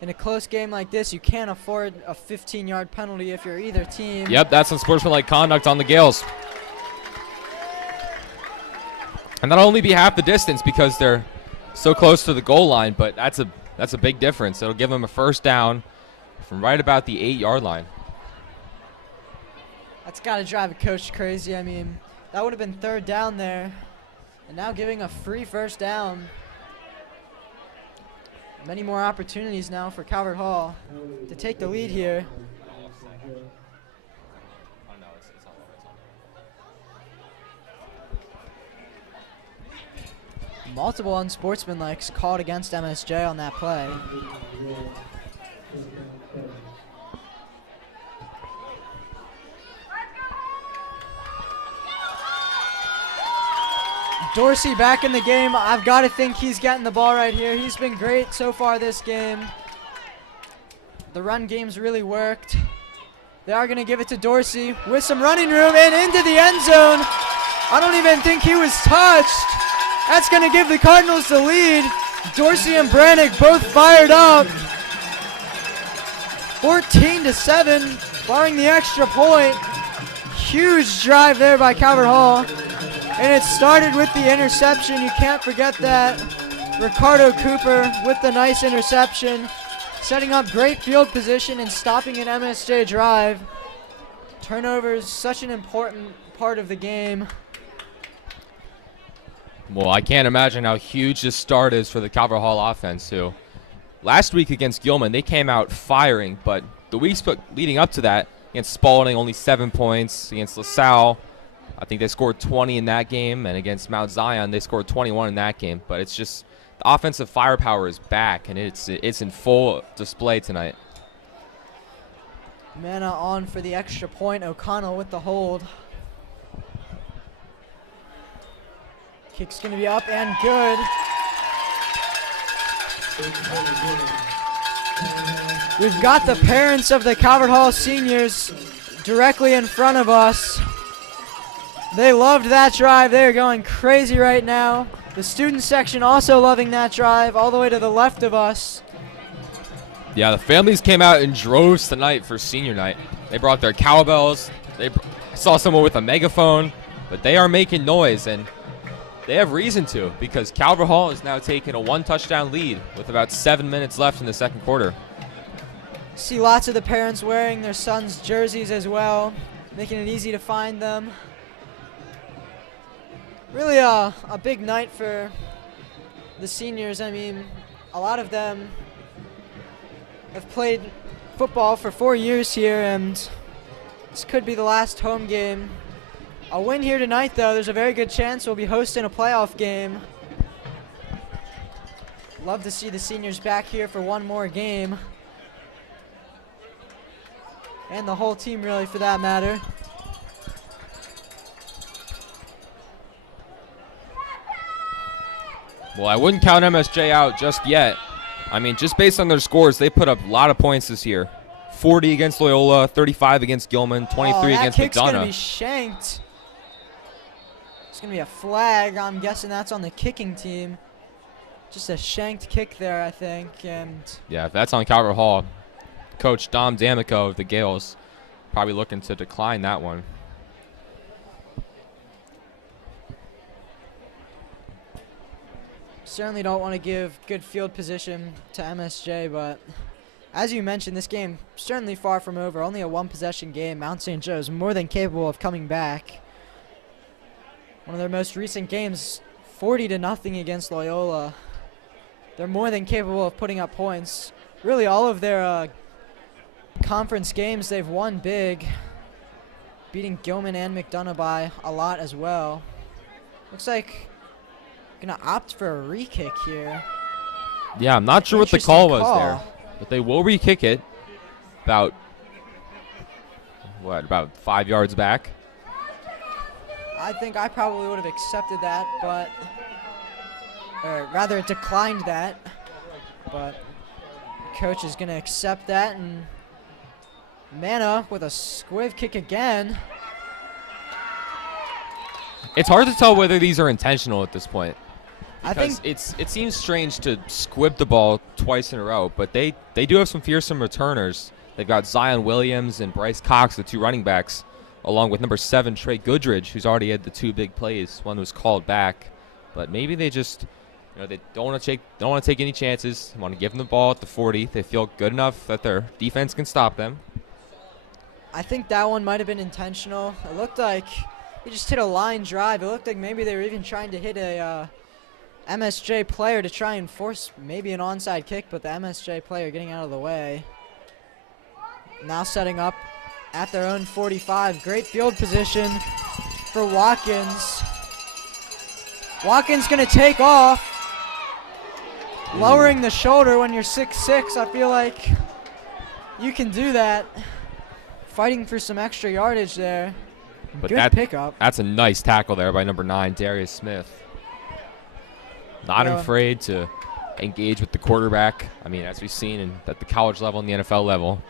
In a close game like this, you can't afford a 15-yard penalty if you're either team. Yep, that's unsportsmanlike conduct on the Gales. And that'll only be half the distance because they're so close to the goal line, but that's a big difference. It'll give them a first down from right about the 8-yard line. That's got to drive a coach crazy. I mean, that would have been 3rd down there. And now giving a free first down. Many more opportunities now for Calvert Hall to take the lead here. Multiple unsportsmanlikes called against MSJ on that play. Dorsey back in the game. I've got to think he's getting the ball right here. He's been great so far this game. the run game's really worked. They are going to give it to Dorsey with some running room and into the end zone. I don't even think he was touched. That's going to give the Cardinals the lead. Dorsey and Brannick both fired up. 14-7, barring the extra point. Huge drive there by Calvert Hall. And it started with the interception. You can't forget that. Ricardo Cooper with the nice interception, setting up great field position and stopping an MSJ drive. Turnover is such an important part of the game. Well, I can't imagine how huge this start is for the Calvert Hall offense, too. Last week against Gilman, they came out firing, but the weeks leading up to that, against Spalding, only 7 points. Against LaSalle, I think they scored 20 in that game, and against Mount Zion, they scored 21 in that game. But it's just the offensive firepower is back, and it's in full display tonight. Mana on for the extra point. O'Connell with the hold. Kick's going to be up and good. We've got the parents of the Calvert Hall seniors directly in front of us. They loved that drive. They're going crazy right now. The student section also loving that drive all the way to the left of us. Yeah, the families came out in droves tonight for senior night. They brought their cowbells. I saw someone with a megaphone, but they are making noise, and they have reason to, because Calvert Hall is now taking a 1-touchdown lead with about 7 minutes left in the second quarter. See lots of the parents wearing their sons' jerseys as well, making it easy to find them. Really a big night for the seniors. I mean, a lot of them have played football for 4 years here, and this could be the last home game. A win here tonight, though, there's a very good chance we'll be hosting a playoff game. Love to see the seniors back here for one more game. And the whole team, really, for that matter. Well, I wouldn't count MSJ out just yet. I mean, just based on their scores, they put up a lot of points this year. 40 against Loyola, 35 against Gilman, 23 against McDonough. That kick's going to be shanked. It's going to be a flag. I'm guessing that's on the kicking team. Just a shanked kick there, I think. And yeah, if that's on Calvert Hall, Coach Dom D'Amico of the Gales probably looking to decline that one. Certainly don't want to give good field position to MSJ, but as you mentioned, this game certainly far from over. Only a one-possession game. Mount St. Joe's more than capable of coming back. One of their most recent games, 40-0 against Loyola. They're more than capable of putting up points. Really, all of their conference games, they've won big, beating Gilman and McDonough by a lot as well. Looks like gonna opt for a re-kick here. Yeah, I'm not sure what the call was there, but they will re-kick it about 5 yards back. I think I probably would have accepted that, but or rather declined that, but coach is gonna accept that, and Mana with a squiv kick again. It's hard to tell whether these are intentional at this point. I think it seems strange to squib the ball twice in a row, but they do have some fearsome returners. They've got Zion Williams and Bryce Cox, the two running backs, along with number 7, Trey Goodridge, who's already had the 2 big plays. One was called back, but maybe they just, they don't want to take any chances. They want to give them the ball at the 40. They feel good enough that their defense can stop them. I think that one might have been intentional. It looked like he just hit a line drive. It looked like maybe they were even trying to hit a MSJ player to try and force maybe an onside kick, but the MSJ player getting out of the way. Now setting up at their own 45. Great field position for Watkins. Watkins going to take off. Lowering the shoulder when you're 6'6", I feel like you can do that. Fighting for some extra yardage there. But good pickup. That's a nice tackle there by number 9, Darius Smith. Not afraid to engage with the quarterback. I mean, as we've seen at the college level and the NFL level,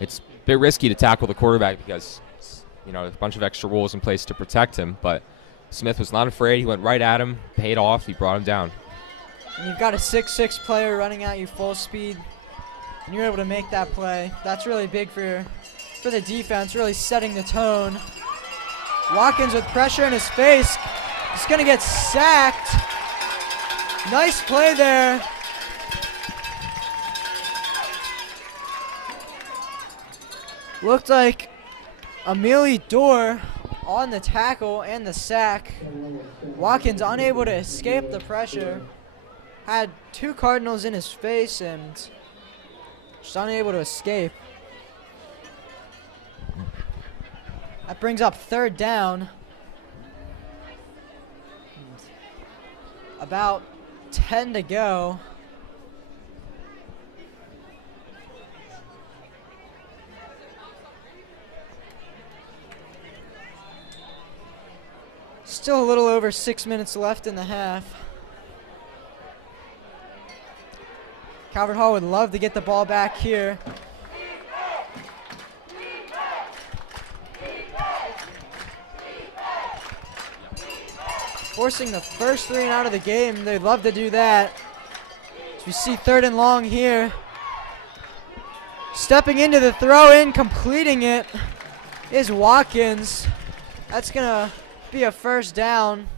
it's a bit risky to tackle the quarterback because, a bunch of extra rules in place to protect him. But Smith was not afraid. He went right at him, paid off. He brought him down. And you've got a 6'6" player running at you full speed, and you're able to make that play. That's really big for the defense, really setting the tone. Watkins with pressure in his face. He's going to get sacked. Nice play there. Looked like Amelie Dorr on the tackle and the sack. Watkins unable to escape the pressure. Had 2 Cardinals in his face and just unable to escape. That brings up 3rd down. About 10 to go. Still a little over 6 minutes left in the half. Calvert Hall would love to get the ball back here. Forcing the first 3 and out of the game. They'd love to do that. As we see 3rd and long here. Stepping into the throw-in, completing it is Watkins. That's going to be a first down.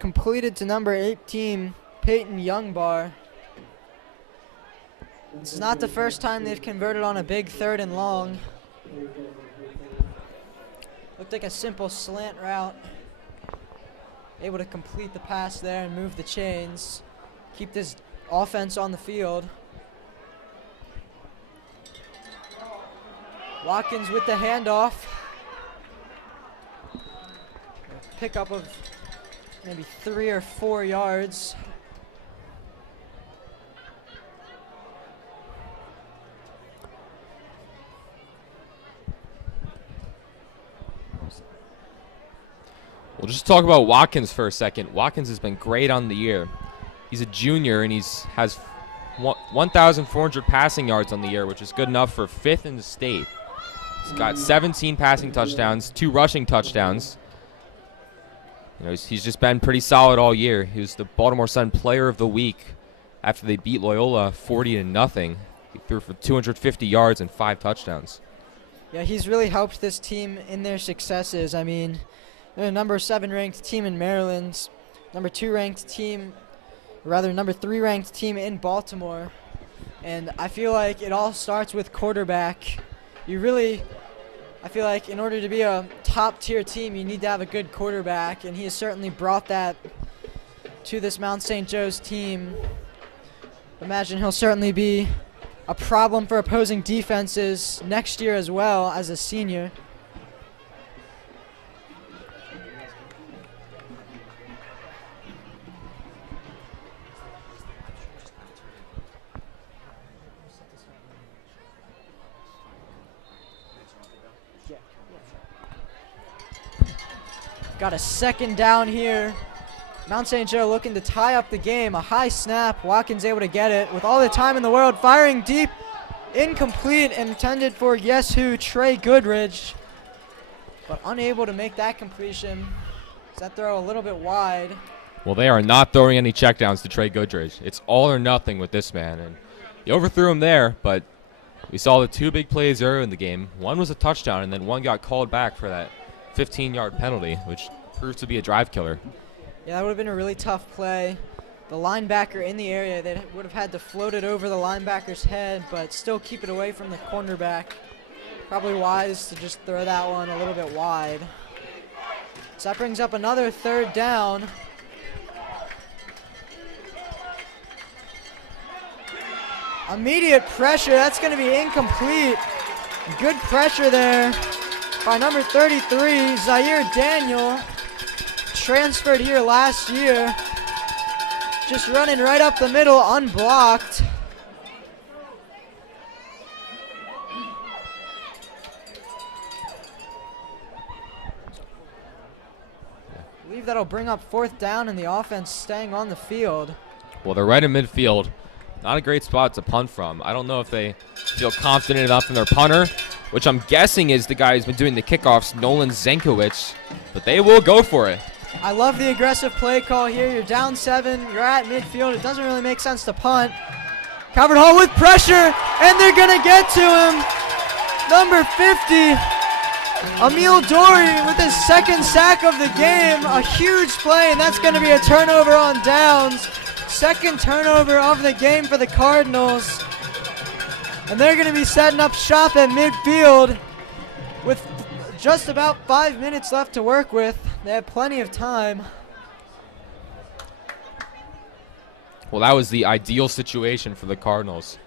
Completed to number 18, Peyton Youngbar. This is not the first time they've converted on a big 3rd and long. Looked like a simple slant route. Able to complete the pass there and move the chains. Keep this offense on the field. Watkins with the handoff. Pickup of maybe 3 or 4 yards. We'll just talk about Watkins for a second. Watkins has been great on the year. He's a junior, and has 1,400 passing yards on the year, which is good enough for 5th in the state. He's got 17 passing touchdowns, 2 rushing touchdowns. He's just been pretty solid all year. He was the Baltimore Sun Player of the Week after they beat Loyola 40-0. He threw for 250 yards and 5 touchdowns. Yeah, he's really helped this team in their successes. I mean, they're the number 7 ranked team in Maryland, number 3 ranked team in Baltimore. And I feel like it all starts with quarterback. I feel like in order to be a top tier team, you need to have a good quarterback, and he has certainly brought that to this Mount St. Joe's team. Imagine he'll certainly be a problem for opposing defenses next year as well as a senior. Got a 2nd down here. Mount St. Joe looking to tie up the game. A high snap. Watkins able to get it with all the time in the world. Firing deep. Incomplete. Intended for guess who? Trey Goodridge. But unable to make that completion. Does that throw a little bit wide? Well, they are not throwing any checkdowns to Trey Goodridge. It's all or nothing with this man. And he overthrew him there, but we saw the 2 big plays earlier in the game. One was a touchdown, and then one got called back for that 15-yard penalty, which proved to be a drive killer. Yeah, that would have been a really tough play. The linebacker in the area, they would have had to float it over the linebacker's head, but still keep it away from the cornerback. Probably wise to just throw that one a little bit wide. So that brings up another 3rd down. Immediate pressure, that's going to be incomplete. Good pressure there by number 33, Zaire Daniel. Transferred here last year. Just running right up the middle, unblocked. I believe that'll bring up 4th down and the offense staying on the field. Well, they're right in midfield. Not a great spot to punt from. I don't know if they feel confident enough in their punter, which I'm guessing is the guy who's been doing the kickoffs, Nolan Zenkowicz. But they will go for it. I love the aggressive play call here. You're down 7. You're at midfield. It doesn't really make sense to punt. Calvert Hall with pressure, and they're going to get to him. Number 50, Emil Dory with his second sack of the game. A huge play, and that's going to be a turnover on downs. Second turnover of the game for the Cardinals. And they're going to be setting up shop at midfield with just about 5 minutes left to work with. They have plenty of time. Well, that was the ideal situation for the Cardinals.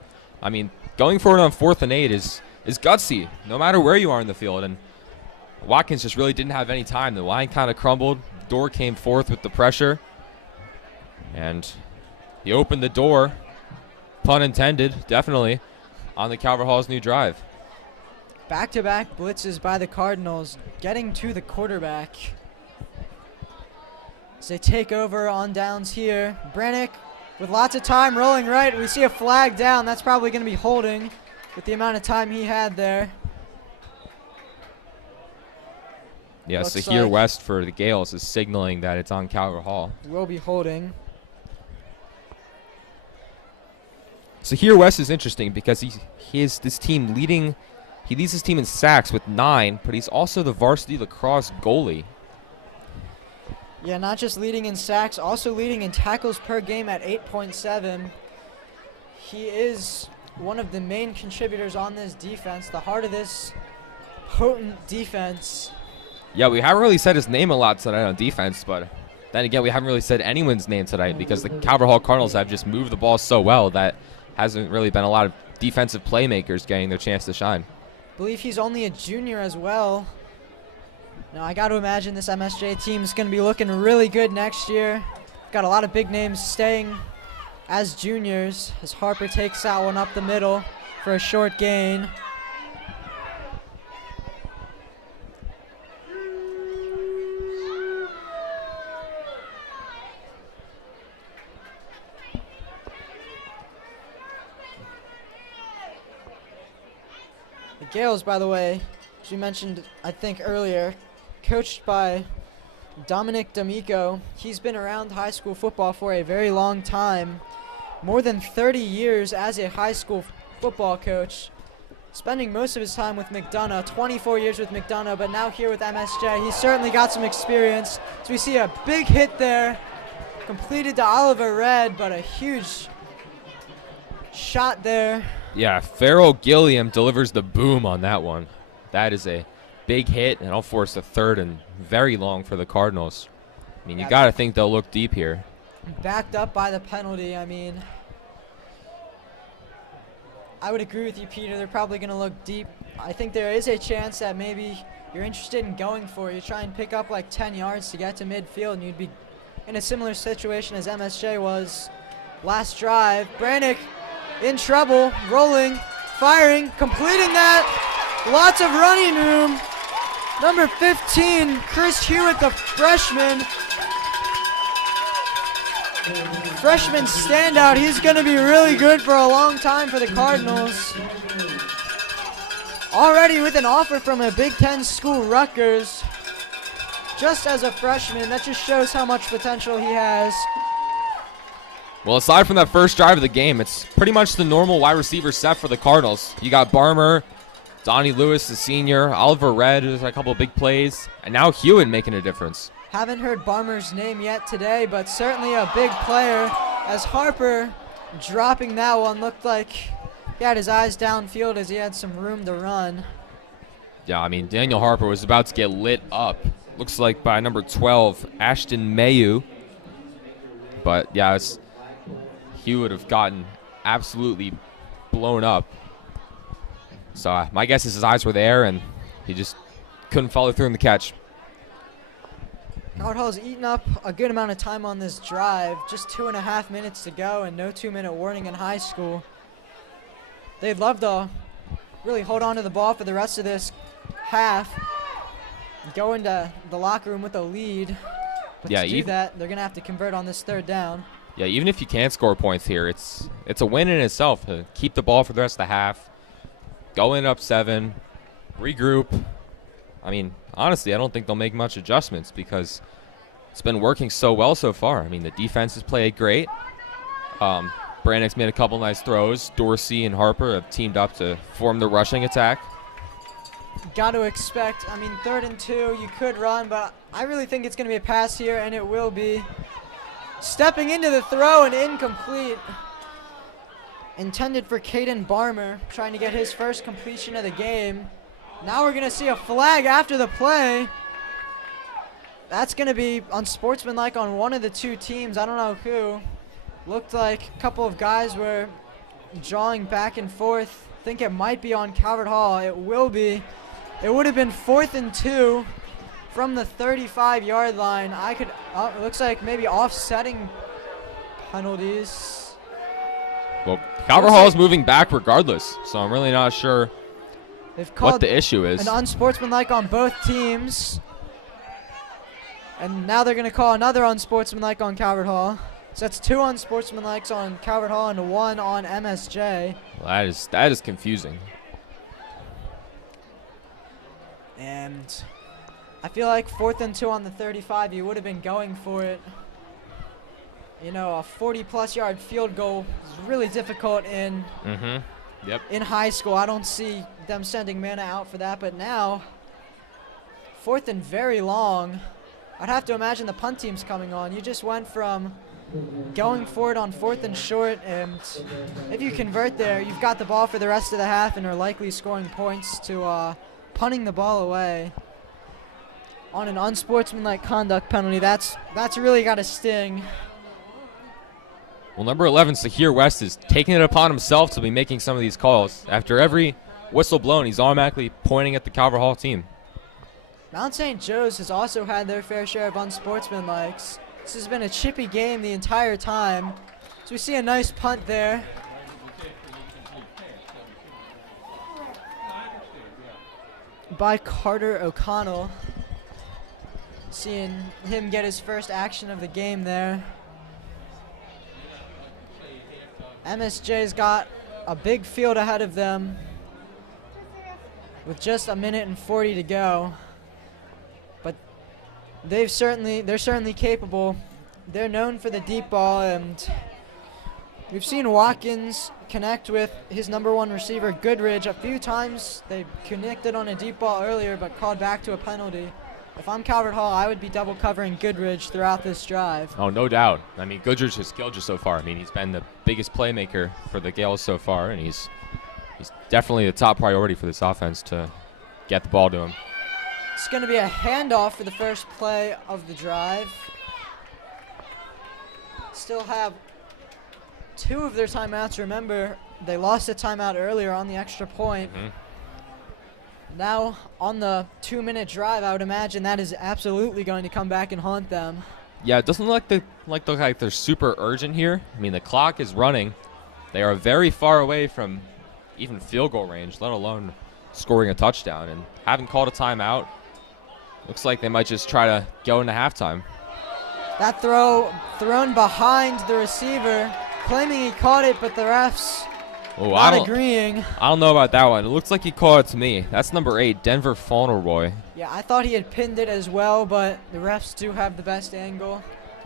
I mean, going for it on 4th and 8 is gutsy, no matter where you are in the field. And Watkins just really didn't have any time. The line kind of crumbled. Door came forth with the pressure. And he opened the door, pun intended, definitely, on the Calvert Hall's new drive. Back-to-back blitzes by the Cardinals, getting to the quarterback. As they take over on downs here. Brannick with lots of time rolling right. We see a flag down. That's probably going to be holding with the amount of time he had there. Yeah, Looks Sahir like West for the Gales is signaling that it's on Calvert Hall. will be holding. Sahir West is interesting because he is this team leading. He leads his team in sacks with 9, but he's also the varsity lacrosse goalie. Yeah, not just leading in sacks, also leading in tackles per game at 8.7. He is one of the main contributors on this defense, the heart of this potent defense. Yeah, we haven't really said his name a lot tonight on defense, but then again, we haven't really said anyone's name tonight because the Calvert Hall Cardinals have just moved the ball so well that hasn't really been a lot of defensive playmakers getting their chance to shine. I believe he's only a junior as well. Now, I got to imagine this MSJ team is going to be looking really good next year. Got a lot of big names staying as juniors as Harper takes that one up the middle for a short gain. The Gales, by the way, as we mentioned, I think earlier, coached by Dominic D'Amico. He's been around high school football for a very long time, more than 30 years as a high school football coach, spending most of his time with McDonough, 24 years with McDonough, but now here with MSJ. He's certainly got some experience. So we see a big hit there, completed to Oliver Red, but a huge shot there. Yeah, Farrell Gilliam delivers the boom on that one. That is a big hit, and I'll force a 3rd and very long for the Cardinals. I mean, you got to think they'll look deep here. Backed up by the penalty. I mean, I would agree with you, Peter. They're probably going to look deep. I think there is a chance that maybe you're interested in going for it. You try and pick up like 10 yards to get to midfield, and you'd be in a similar situation as MSJ was last drive. Brannick in trouble, rolling, firing, completing that. Lots of running room. Number 15, Chris Hewitt, the freshman. Freshman standout. He's going to be really good for a long time for the Cardinals. Already with an offer from a Big Ten school, Rutgers. Just as a freshman, that just shows how much potential he has. Well, aside from that first drive of the game, it's pretty much the normal wide receiver set for the Cardinals. You got Barmer, Donnie Lewis, the senior, Oliver Red, who's a couple of big plays, and now Hewitt making a difference. Haven't heard Barmer's name yet today, but certainly a big player. As Harper dropping that one, looked like he had his eyes downfield as he had some room to run. Yeah, I mean, Daniel Harper was about to get lit up. Looks like by number 12, Ashton Mayu. But, yeah, he would have gotten absolutely blown up. So my guess is his eyes were there, and he just couldn't follow through in the catch. Calvert Hall's eaten up a good amount of time on this drive. Just 2.5 minutes to go and no 2-minute warning in high school. They'd love to really hold on to the ball for the rest of this half. Go into the locker room with a lead. But Yeah, to do that, they're going to have to convert on this 3rd down. Yeah, even if you can't score points here, it's a win in itself to keep the ball for the rest of the half, go in up 7, regroup. I mean, honestly, I don't think they'll make much adjustments because it's been working so well so far. I mean, the defense has played great. Brannick's made a couple nice throws. Dorsey and Harper have teamed up to form the rushing attack. Got to expect, I mean, 3rd and 2, you could run, but I really think it's going to be a pass here, and it will be. Stepping into the throw and incomplete. Intended for Caden Barmer, trying to get his first completion of the game. Now we're going to see a flag after the play. That's going to be unsportsmanlike on one of the two teams. I don't know who. Looked like a couple of guys were jawing back and forth. Think it might be on Calvert Hall. It will be. It would have been 4th and 2 from the 35-yard line. It looks like maybe offsetting penalties. Well, Calvert Hall is moving back regardless, so I'm really not sure They've called what the issue is. an unsportsmanlike on both teams. And now they're going to call another unsportsmanlike on Calvert Hall. So that's 2 unsportsmanlikes on Calvert Hall and 1 on MSJ. Well, that is confusing. And I feel like 4th and 2 on the 35, you would have been going for it. You know, a 40-plus yard field goal is really difficult in in high school. I don't see them sending Mana out for that, but now 4th and very long. I'd have to imagine the punt team's coming on. You just went from going for it on 4th and short, and if you convert there, you've got the ball for the rest of the half and are likely scoring points to punting the ball away. On an unsportsmanlike conduct penalty, that's really got to sting. Well, number 11, Sahir West, is taking it upon himself to be making some of these calls. After every whistle blown, he's automatically pointing at the Calvert Hall team. Mount St. Joe's has also had their fair share of unsportsmanlikes. This has been a chippy game the entire time. So we see a nice punt there. By Carter O'Connell. Seeing him get his first action of the game there. MSJ's got a big field ahead of them with just 1:40 to go. But they're certainly capable. They're known for the deep ball, and we've seen Watkins connect with his number 1 receiver, Goodridge, a few times. They connected on a deep ball earlier, but called back to a penalty. If I'm Calvert Hall, I would be double covering Goodridge throughout this drive. Oh, no doubt. I mean, Goodridge has killed you so far. I mean, he's been the biggest playmaker for the Gales so far, and he's definitely the top priority for this offense to get the ball to him. It's going to be a handoff for the first play of the drive. Still have 2 of their timeouts. Remember, they lost a timeout earlier on the extra point. Now, on the 2-minute drive, I would imagine that is absolutely going to come back and haunt them. Yeah, it doesn't look like they're super urgent here. I mean, the clock is running. They are very far away from even field goal range, let alone scoring a touchdown, and haven't called a timeout. Looks like they might just try to go into halftime. That thrown behind the receiver, claiming he caught it, but the refs not agreeing. I don't know about that one. It looks like he caught it to me. That's number 8, Denver Fauntleroy. Yeah, I thought he had pinned it as well, but the refs do have the best angle.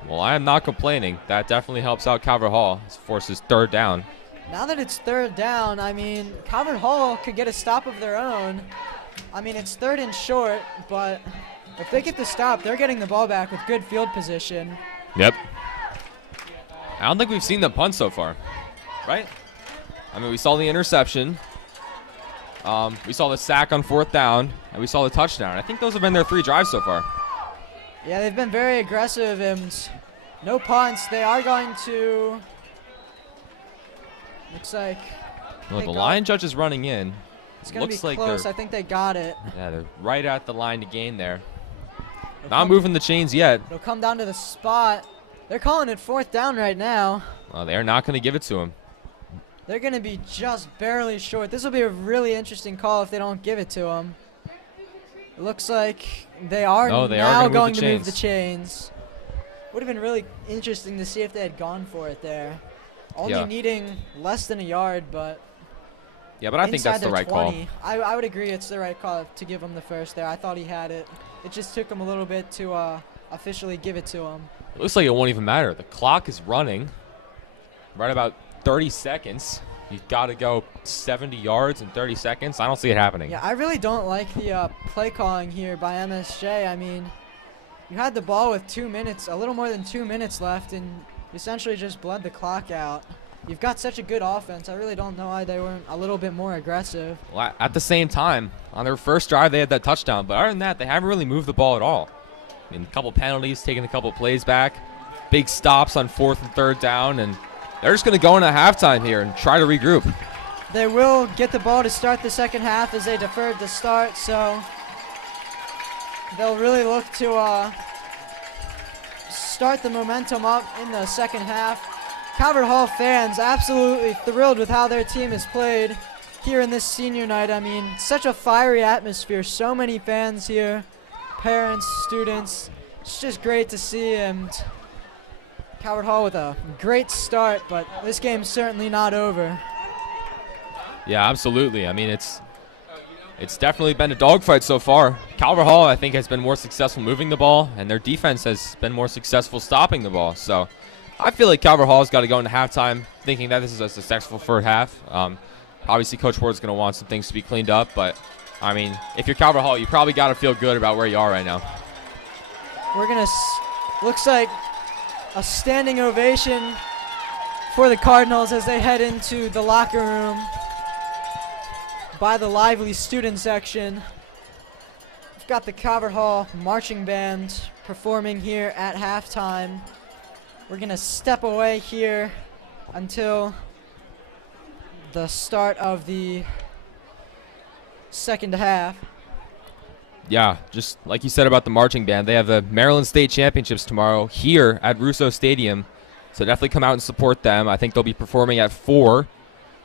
Well, I am not complaining. That definitely helps out Calvert Hall. It forces 3rd down. Now that it's 3rd down, I mean, Calvert Hall could get a stop of their own. I mean, it's 3rd and short, but if they get the stop, they're getting the ball back with good field position. Yep. I don't think we've seen the punt so far, right? I mean, we saw the interception. We saw the sack on 4th down, and we saw the touchdown. I think those have been their 3 drives so far. Yeah, they've been very aggressive, and no punts. They are going to... Looks like... Well, the line judge is running in. It's going to be close. I think they got it. Yeah, they're right at the line to gain there. Not moving the chains yet. It'll come down to the spot. They're calling it 4th down right now. Well, they're not going to give it to him. They're going to be just barely short. This will be a really interesting call if they don't give it to him. It looks like they are now going to move the chains. Would have been really interesting to see if they had gone for it there. Only Yeah. needing less than a yard, but Yeah, but I think that's inside the their right call. 20. I would agree it's the right call to give him the first there. I thought he had it. It just took him a little bit to officially give it to him. It looks like it won't even matter. The clock is running right about 30 seconds. You've got to go 70 yards in 30 seconds. I don't see it happening. Yeah, I really don't like the play calling here by MSJ. I mean, you had the ball with 2 minutes, a little more than 2 minutes left, and you essentially just bled the clock out. You've got such a good offense. I really don't know why they weren't a little bit more aggressive. Well, at the same time, on their first drive, they had that touchdown. But other than that, they haven't really moved the ball at all. I mean, a couple penalties, taking a couple plays back, big stops on 4th and 3rd down, and they're just going to go into halftime here and try to regroup. They will get the ball to start the second half as they deferred the start, so they'll really look to start the momentum up in the second half. Calvert Hall fans absolutely thrilled with how their team has played here in this senior night. I mean, such a fiery atmosphere, so many fans here, parents, students. It's just great to see, and Calvert Hall with a great start, but this game's certainly not over. Yeah, absolutely. I mean, it's definitely been a dogfight so far. Calvert Hall, I think, has been more successful moving the ball, and their defense has been more successful stopping the ball. So I feel like Calvert Hall's got to go into halftime thinking that this is a successful first half. Obviously, Coach Ward's going to want some things to be cleaned up, but, I mean, if you're Calvert Hall, you probably got to feel good about where you are right now. We're going to, looks like a standing ovation for the Cardinals as they head into the locker room by the lively student section. We've got the Calvert Hall marching band performing here at halftime. We're going to step away here until the start of the second half. Yeah, just like you said about the marching band, they have the Maryland State Championships tomorrow here at Russo Stadium, so definitely come out and support them. I think they'll be performing at 4.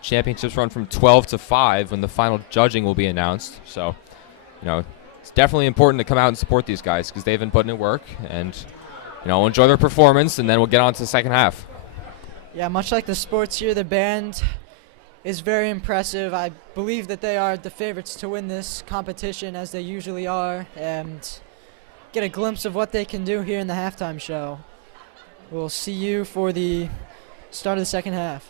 Championships run from 12 to 5 when the final judging will be announced. So, it's definitely important to come out and support these guys because they've been putting in work, and enjoy their performance, and then we'll get on to the second half. Yeah, much like the sports here, the band is very impressive. I believe that they are the favorites to win this competition, as they usually are, and get a glimpse of what they can do here in the halftime show. We'll see you for the start of the second half.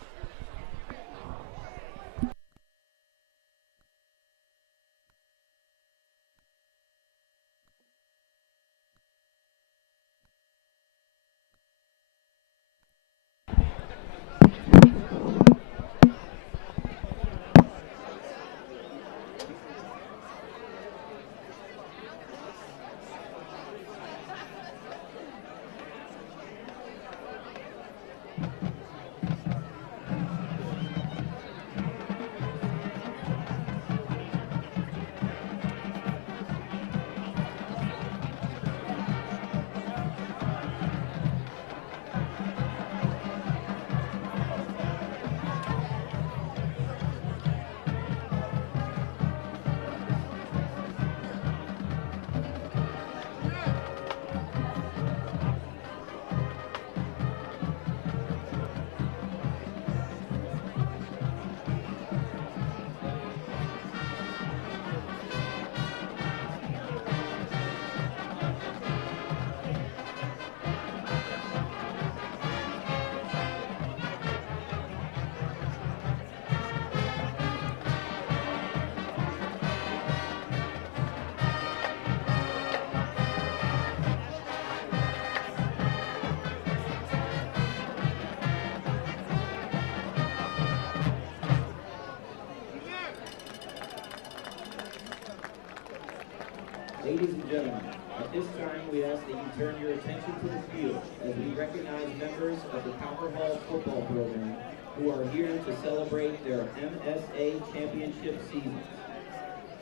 Ladies and gentlemen, at this time we ask that you turn your attention to the field as we recognize members of the Calvert Hall football program who are here to celebrate their MSA championship season.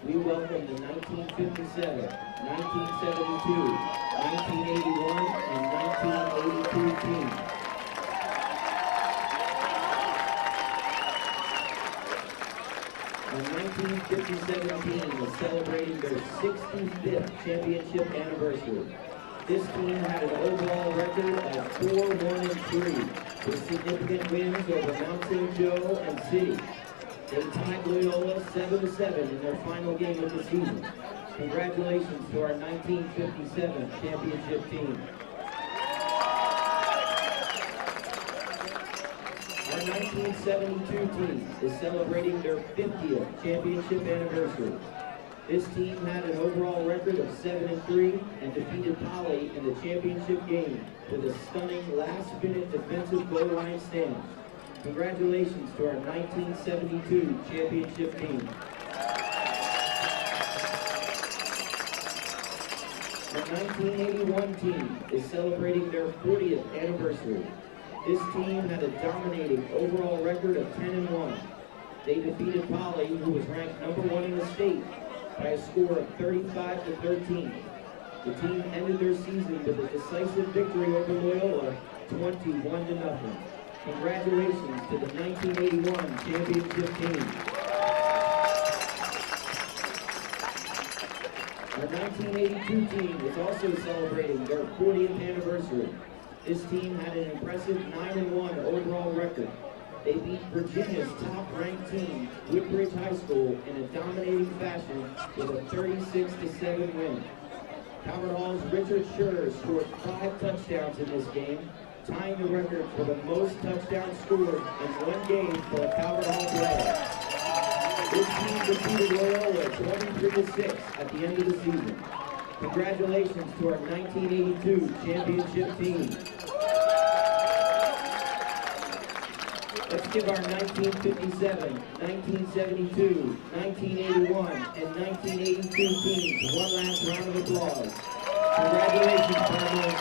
We welcome the 1957, 1972, 1981, and 1982 teams. The 1957 team is celebrating their 65th championship anniversary. This team had an overall record of 4-1-3, with significant wins over Mount St. Joe and City. They tied Loyola 7-7 in their final game of the season. Congratulations to our 1957 championship team. Our 1972 team is celebrating their 50th championship anniversary. This team had an overall record of 7-3 and defeated Poly in the championship game with a stunning last-minute defensive goal line stand. Congratulations to our 1972 championship team. Our 1981 team is celebrating their 40th anniversary. This team had a dominating overall record of 10-1. They defeated Poly, who was ranked #1 in the state, by a score of 35-13. The team ended their season with a decisive victory over Loyola, 21-0. Congratulations to the 1981 championship team. Our 1982 team is also celebrating their 40th anniversary. This team had an impressive 9-1 overall record. They beat Virginia's top-ranked team, Woodbridge High School, in a dominating fashion with a 36-7 win. Calvert Hall's Richard Scherr scored 5 touchdowns in this game, tying the record for the most touchdowns scored in one game for a Calvert Hall player. This team defeated Loyola 23-6 at the end of the season. Congratulations to our 1982 championship team. Let's give our 1957, 1972, 1981, and 1982 teams one last round of applause. Congratulations, Cardinals.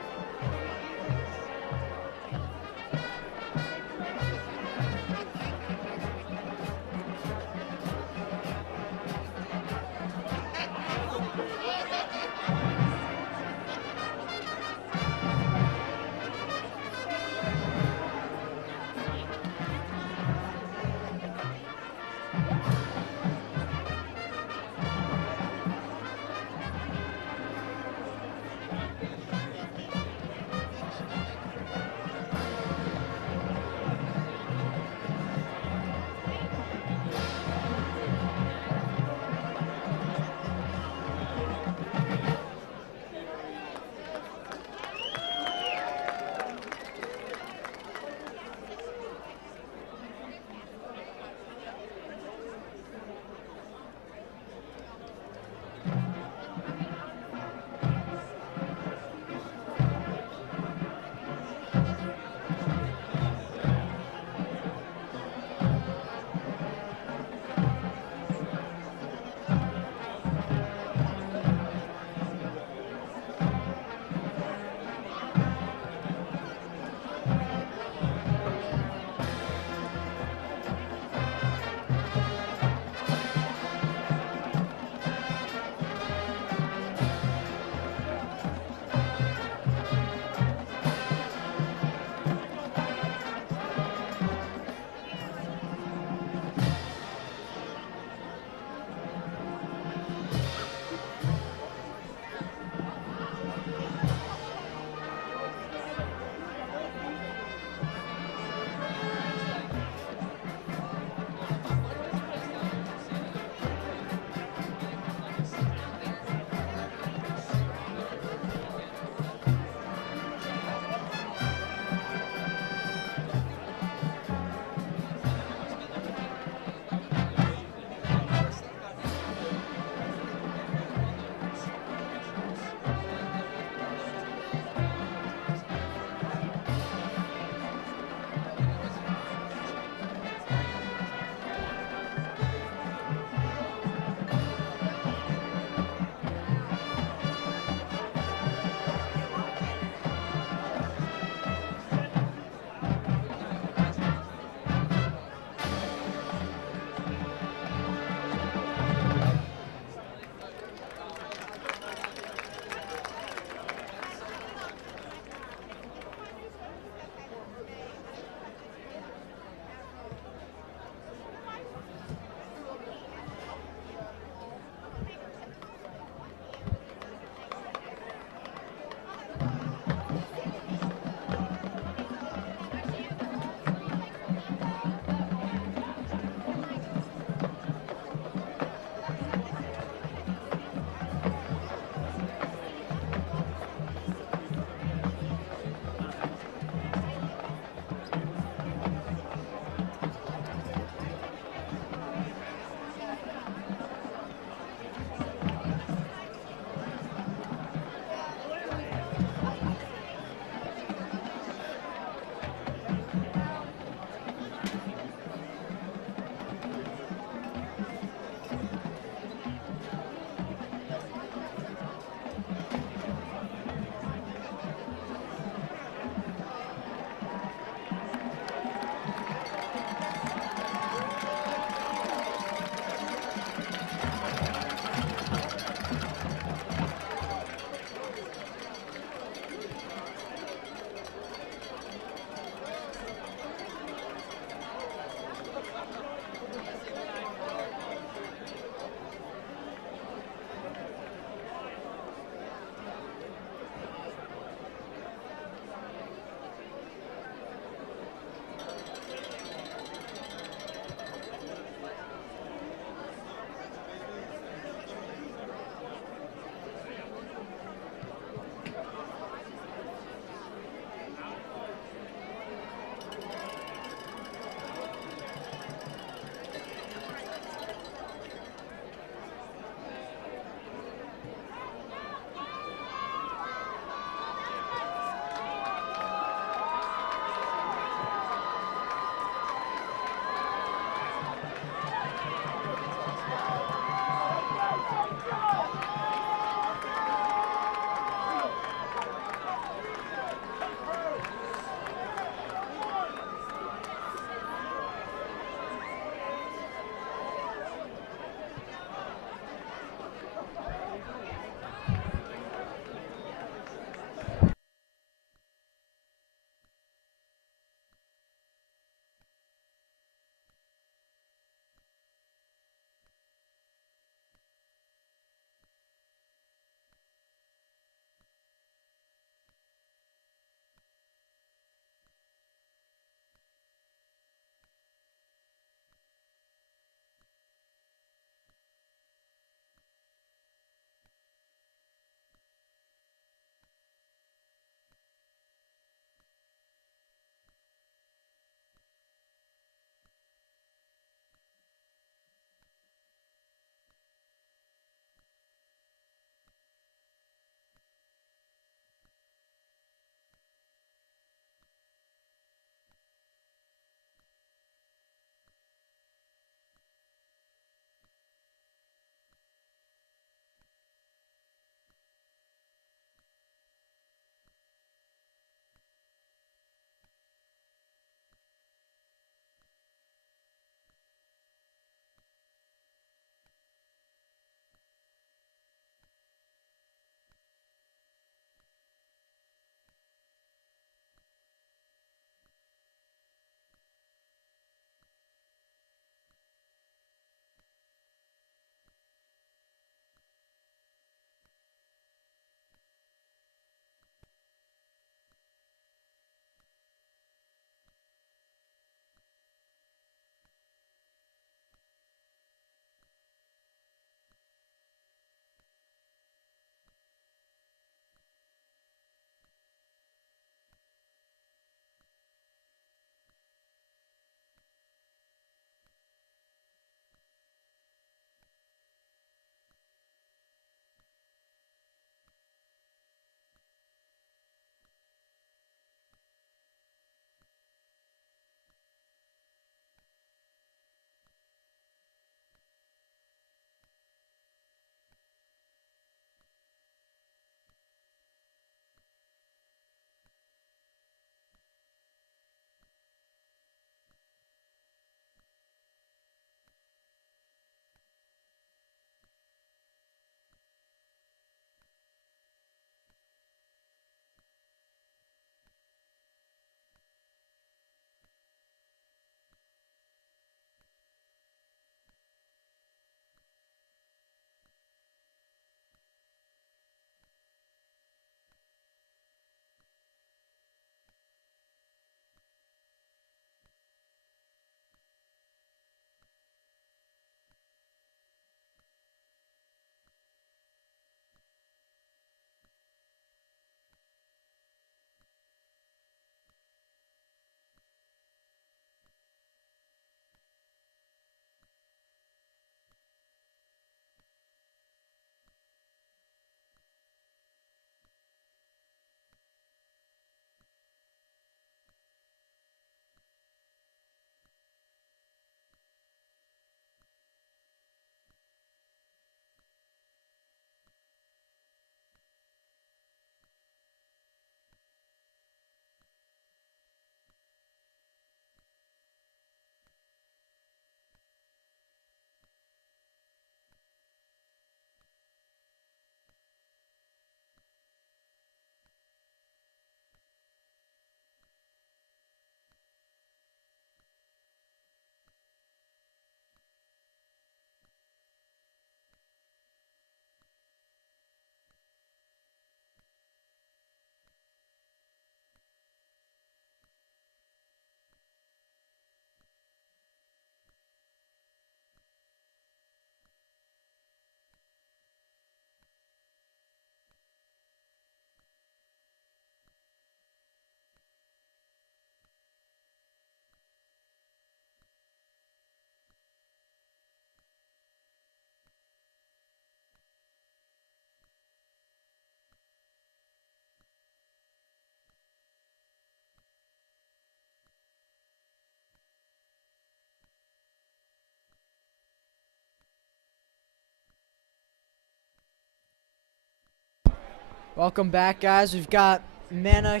Welcome back, guys. We've got Mana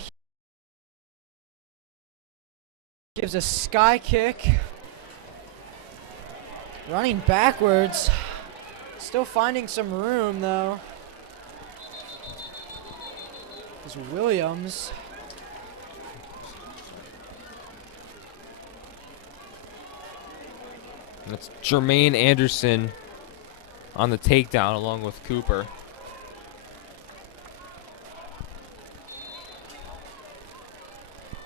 gives a sky kick. Running backwards. Still finding some room, though. There's Williams. That's Jermaine Anderson on the takedown along with Cooper.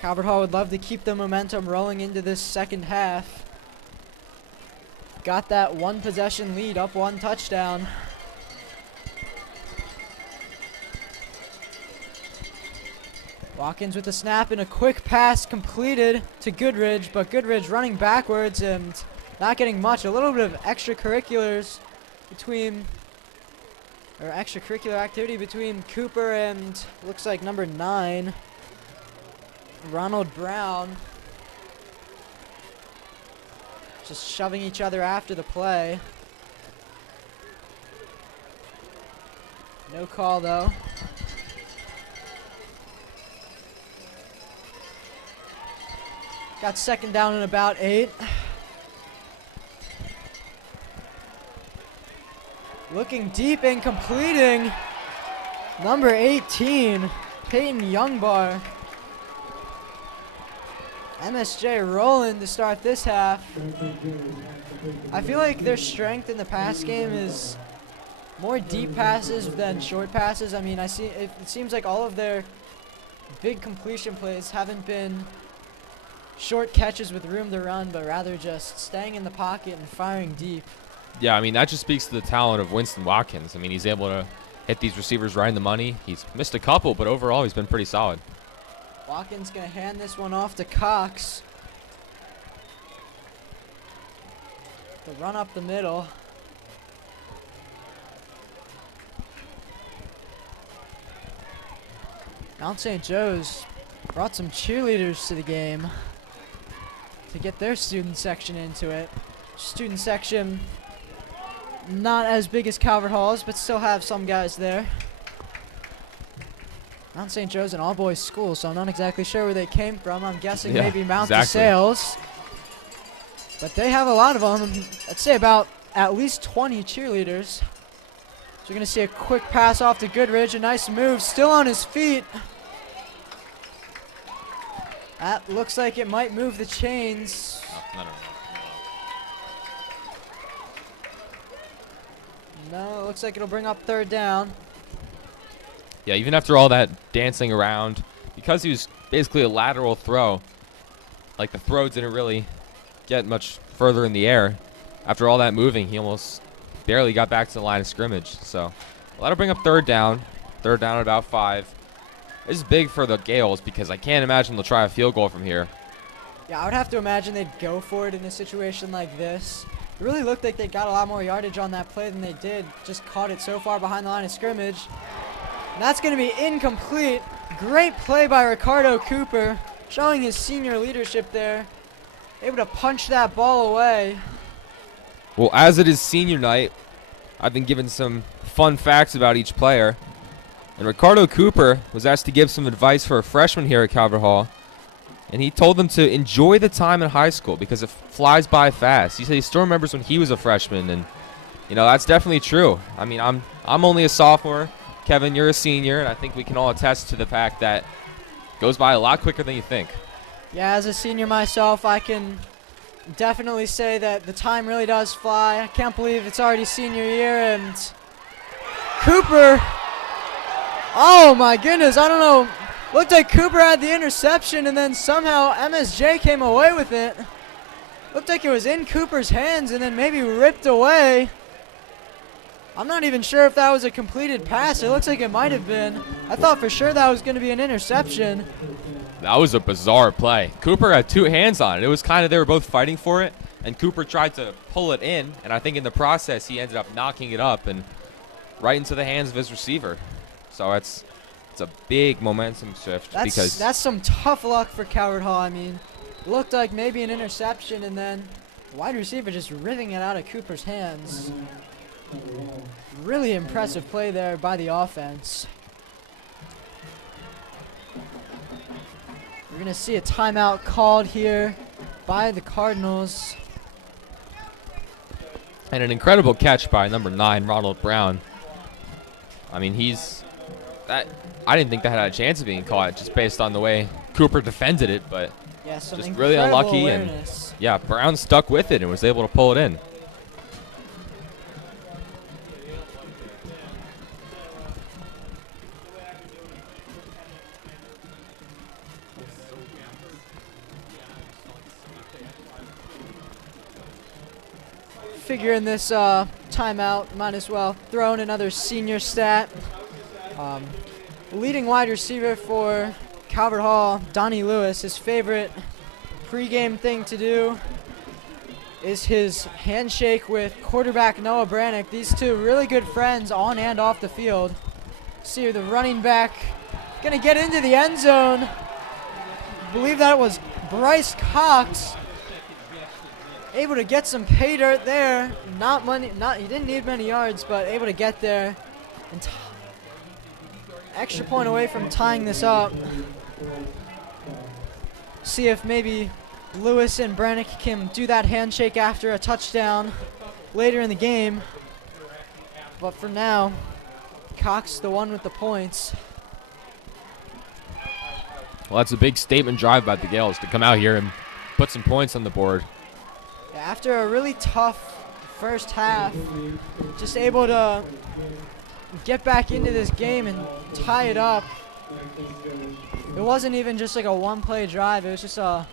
Calvert Hall would love to keep the momentum rolling into this second half. Got that one possession lead, up one touchdown. Watkins with the snap and a quick pass completed to Goodridge, but Goodridge running backwards and not getting much. A little bit of extracurricular activity between Cooper and looks like number 9, Ronald Brown. Just shoving each other after the play. No call though. Got second down and about 8. Looking deep and completing. Number 18, Peyton Youngbar. MSJ rolling to start this half. I feel like their strength in the pass game is more deep passes than short passes. I mean, it seems like all of their big completion plays haven't been short catches with room to run, but rather just staying in the pocket and firing deep. Yeah, I mean, that just speaks to the talent of Winston Watkins. I mean, he's able to hit these receivers right in the money. He's missed a couple, but overall he's been pretty solid. Watkins going to hand this one off to Cox. The run up the middle. Mount St. Joe's brought some cheerleaders to the game to get their student section into it. Student section not as big as Calvert Hall's, but still have some guys there. Mount St. Joe's an all-boys school, so I'm not exactly sure where they came from. I'm guessing maybe Mount DeSales. But they have a lot of them. I'd say about at least 20 cheerleaders. So you're going to see a quick pass off to Goodridge. A nice move, still on his feet. That looks like it might move the chains. No, it looks like it'll bring up third down. Yeah, even after all that dancing around, because he was basically a lateral throw, like the throw didn't really get much further in the air. After all that moving, he almost barely got back to the line of scrimmage. So that'll bring up third down at about 5. This is big for the Gales because I can't imagine they'll try a field goal from here. Yeah, I would have to imagine they'd go for it in a situation like this. It really looked like they got a lot more yardage on that play than they did. Just caught it so far behind the line of scrimmage. And that's going to be incomplete. Great play by Ricardo Cooper, showing his senior leadership there. Able to punch that ball away. Well, as it is senior night, I've been given some fun facts about each player. And Ricardo Cooper was asked to give some advice for a freshman here at Calvert Hall. And he told them to enjoy the time in high school because it flies by fast. He said he still remembers when he was a freshman, and you know that's definitely true. I mean, I'm only a sophomore. Kevin, you're a senior, and I think we can all attest to the fact that it goes by a lot quicker than you think. Yeah, as a senior myself, I can definitely say that the time really does fly. I can't believe it's already senior year, and Cooper, oh my goodness, I don't know. Looked like Cooper had the interception, and then somehow MSJ came away with it. Looked like it was in Cooper's hands and then maybe ripped away. I'm not even sure if that was a completed pass. It looks like it might have been. I thought for sure that was going to be an interception. That was a bizarre play. Cooper had 2 hands on it. It was kind of, they were both fighting for it, and Cooper tried to pull it in, and I think in the process he ended up knocking it up and right into the hands of his receiver. So it's a big momentum shift. That's some tough luck for Calvert Hall. I mean, looked like maybe an interception, and then the wide receiver just ripping it out of Cooper's hands. Really impressive play there by the offense. We're going to see a timeout called here by the Cardinals. And an incredible catch by number 9, Ronald Brown. I mean, I didn't think that had a chance of being caught just based on the way Cooper defended it, but Yeah, some just really incredible unlucky. awareness. And yeah, Brown stuck with it and was able to pull it in. Figuring this timeout, might as well throw in another senior stat. Leading wide receiver for Calvert Hall, Donnie Lewis, his favorite pregame thing to do is his handshake with quarterback Noah Brannick. These two really good friends on and off the field. See the running back gonna get into the end zone. I believe that was Bryce Cox. Able to get some pay dirt there. He didn't need many yards, but able to get there. And extra point away from tying this up. See if maybe Lewis and Brannick can do that handshake after a touchdown later in the game. But for now, Cox the one with the points. Well, that's a big statement drive by the Gales to come out here and put some points on the board. After a really tough first half, just able to get back into this game and tie it up. It wasn't even just like a one-play drive. It was just a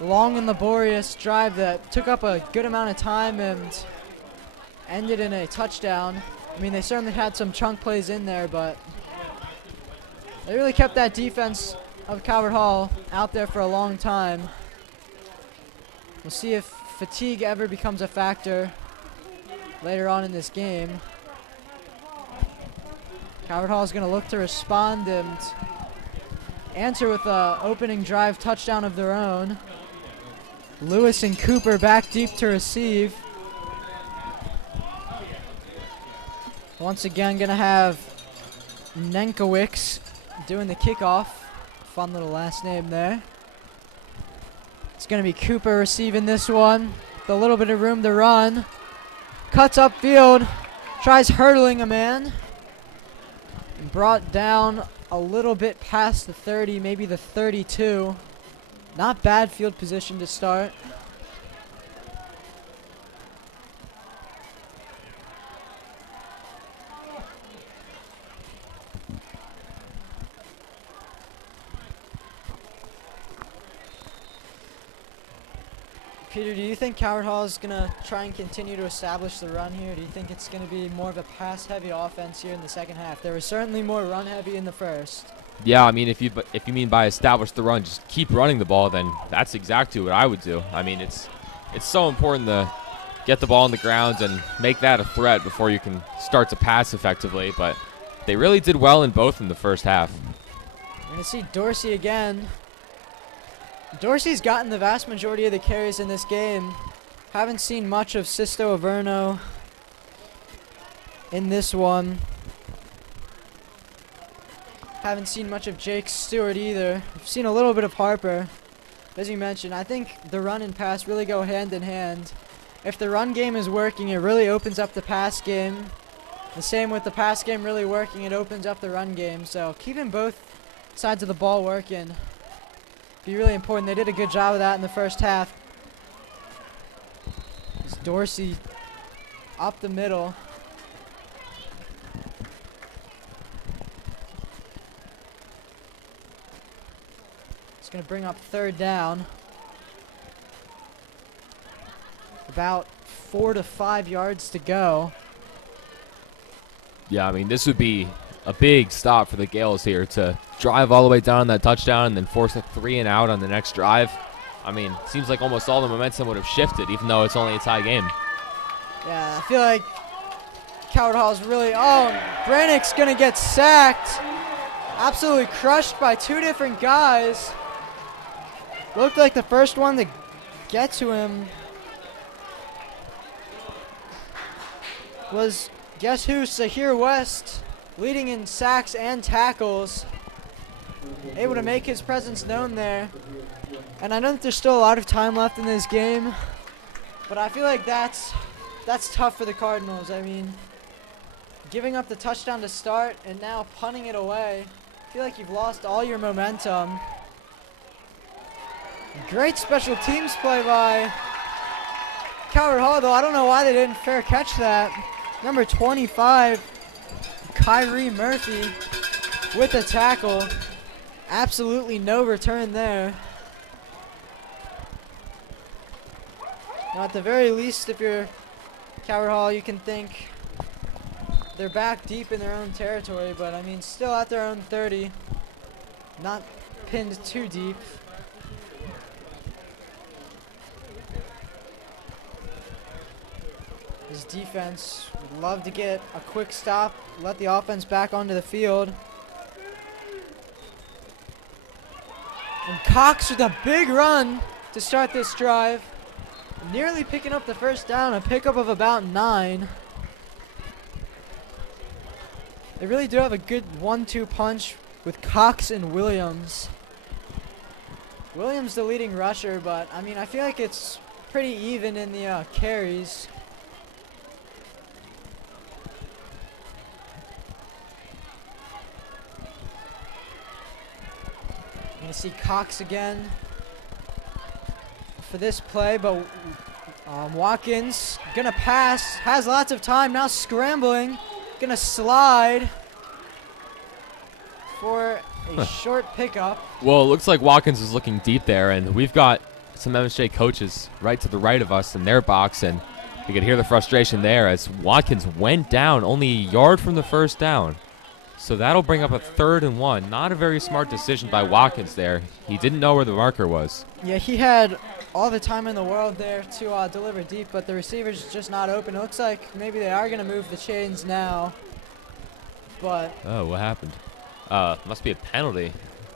long and laborious drive that took up a good amount of time and ended in a touchdown. I mean, they certainly had some chunk plays in there, but they really kept that defense of Calvert Hall out there for a long time. We'll see if fatigue ever becomes a factor later on in this game. Calvert Hall is going to look to respond and answer with an opening drive touchdown of their own. Lewis and Cooper back deep to receive. Once again, going to have Nenkowicz doing the kickoff. Fun little last name there. It's going to be Cooper receiving this one with a little bit of room to run. Cuts upfield, tries hurdling a man. Brought down a little bit past the 30, maybe the 32. Not bad field position to start. Peter, do you think Calvert Hall is going to try and continue to establish the run here? Do you think it's going to be more of a pass-heavy offense here in the second half? There was certainly more run-heavy in the first. Yeah, I mean, if you mean by establish the run, just keep running the ball, then that's exactly what I would do. I mean, it's so important to get the ball on the ground and make that a threat before you can start to pass effectively. But they really did well in both in the first half. We're going to see Dorsey again. Dorsey's gotten the vast majority of the carries in this game. Haven't seen much of Sisto Averno in this one. Haven't seen much of Jake Stewart either. I've seen a little bit of Harper. As you mentioned, I think the run and pass really go hand in hand. If the run game is working, it really opens up the pass game. The same with the pass game really working, it opens up the run game. So keeping both sides of the ball working be really important. They did a good job of that in the first half. It's Dorsey up the middle. It's going to bring up third down. About 4 to 5 yards to go. Yeah, I mean, this would be a big stop for the Gales here to drive all the way down that touchdown and then force a 3 and out on the next drive. I mean, seems like almost all the momentum would have shifted, even though it's only a tie game. Yeah, I feel like Calvert Hall's really... Oh, Brannick's going to get sacked. Absolutely crushed by 2 different guys. Looked like the first one to get to him was, guess who, Sahir West, leading in sacks and tackles. able to make his presence known there. And I know that there's still a lot of time left in this game, but I feel like that's tough for the Cardinals. I mean, giving up the touchdown to start and now punting it away, I feel like you've lost all your momentum. Great special teams play by Coward Hall, though. I don't know why they didn't fair catch that. Number 25, Kyrie Murphy with the tackle. Absolutely no return there. Now, at the very least, if you're Coward Hall, you can think they're back deep in their own territory, but I mean, still at their own 30, not pinned too deep. His defense would love to get a quick stop, let the offense back onto the field. And Cox with a big run to start this drive. Nearly picking up the first down, a pickup of about 9. They really do have a good 1-2 punch with Cox and Williams. Williams the leading rusher, but I mean, I feel like it's pretty even in the carries. You're gonna see Cox again for this play, but Watkins gonna pass, has lots of time, now scrambling, gonna slide for a short pickup. Well, it looks like Watkins is looking deep there, and we've got some MSJ coaches right to the right of us in their box, and you could hear the frustration there as Watkins went down only a yard from the first down. So that'll bring up a 3rd and 1. Not a very smart decision by Watkins there. He didn't know where the marker was. Yeah, he had all the time in the world there to deliver deep, but the receiver's just not open. It looks like maybe they are going to move the chains now. But Oh, what happened? Must be a penalty.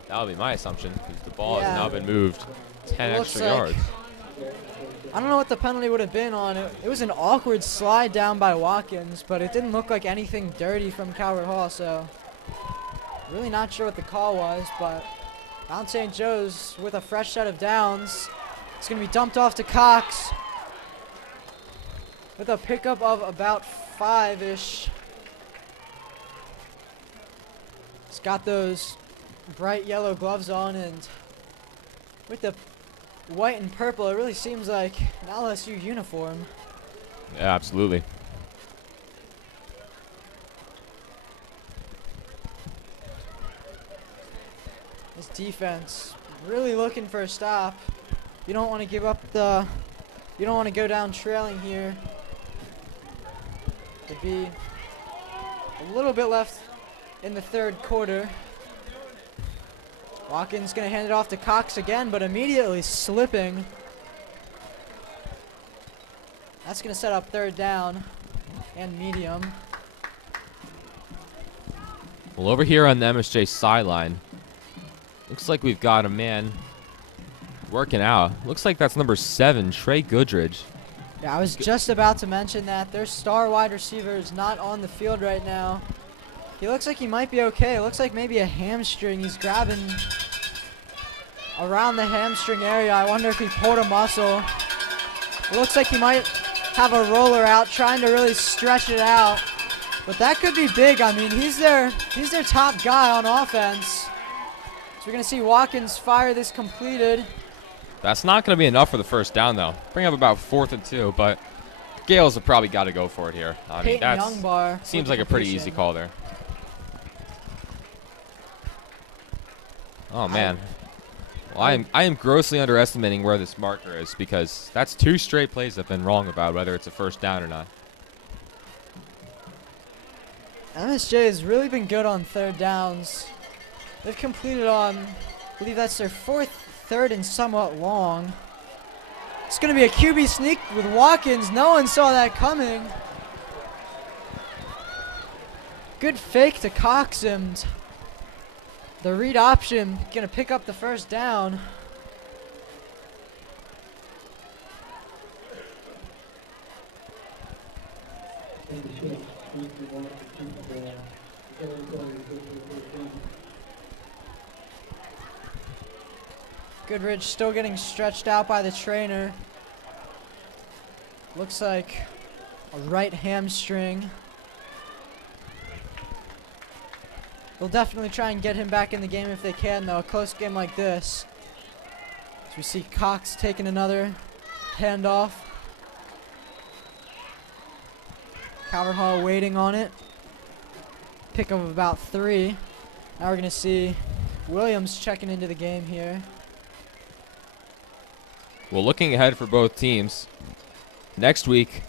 That would be my assumption, because the ball Yeah. has now been moved 10 It looks extra like- yards. I don't know what the penalty would have been on it. It was an awkward slide down by Watkins, but it didn't look like anything dirty from Coward Hall, so really not sure what the call was, but Mount St. Joe's with a fresh set of downs. It's going to be dumped off to Cox with a pickup of about 5-ish. He's got those bright yellow gloves on, and with the white and purple, it really seems like an LSU uniform. Yeah, absolutely. This defense really looking for a stop. You don't want to give up the, you don't want to go down trailing here. There'd be a little bit left in the 3rd quarter. Watkins going to hand it off to Cox again, but immediately slipping. That's going to set up 3rd down and medium. Well, over here on the MSJ sideline, looks like we've got a man working out. Looks like that's number 7, Trey Goodridge. Yeah, I was just about to mention that their star wide receiver is not on the field right now. He looks like he might be okay. It looks like maybe a hamstring. He's grabbing around the hamstring area. I wonder if he pulled a muscle. It looks like he might have a roller out, trying to really stretch it out. But that could be big. I mean, he's their top guy on offense. So we're going to see Watkins fire this completed. That's not going to be enough for the first down, though. Bring up about 4th and 2, but Gales have probably got to go for it here. I mean, Peyton that Youngbar seems with like a pretty completion. easy call there. Oh, man. Well, I am grossly underestimating where this marker is, because that's 2 straight plays I've been wrong about whether it's a first down or not. MSJ has really been good on 3rd downs. They've completed on, I believe that's their 4th, 3rd, and somewhat long. It's going to be a QB sneak with Watkins. No one saw that coming. Good fake to Cox, and the read option going to pick up the first down. Goodrich still getting stretched out by the trainer. Looks like a right hamstring. They'll definitely try and get him back in the game if they can, though. A close game like this. As we see Cox taking another handoff. Calvert Hall waiting on it. Pick of about 3. Now we're going to see Williams checking into the game here. Well, looking ahead for both teams, next week,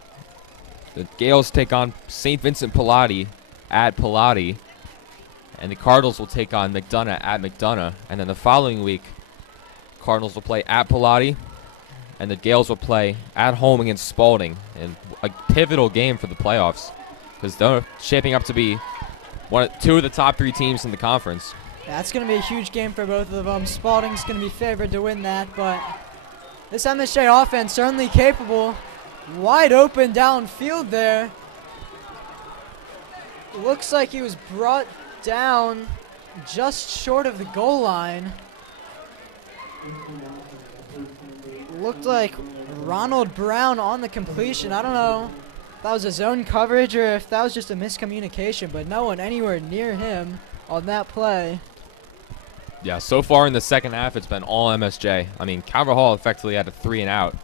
the Gales take on St. Vincent Pallotti at Pallotti, and the Cardinals will take on McDonough at McDonough. And then the following week, Cardinals will play at Pallotti, and the Gales will play at home against Spalding. And a pivotal game for the playoffs, because they're shaping up to be two of the top 3 teams in the conference. Yeah, it's going to be a huge game for both of them. Spalding's going to be favored to win that, but this MSJ offense certainly capable. Wide open downfield there. Looks like he was brought down just short of the goal line. Looked like Ronald Brown on the completion. I don't know if that was a zone coverage or if that was just a miscommunication, but no one anywhere near him on that play. Yeah, so far in the second half, it's been all MSJ. I mean, Calvert Hall effectively had a 3 and out.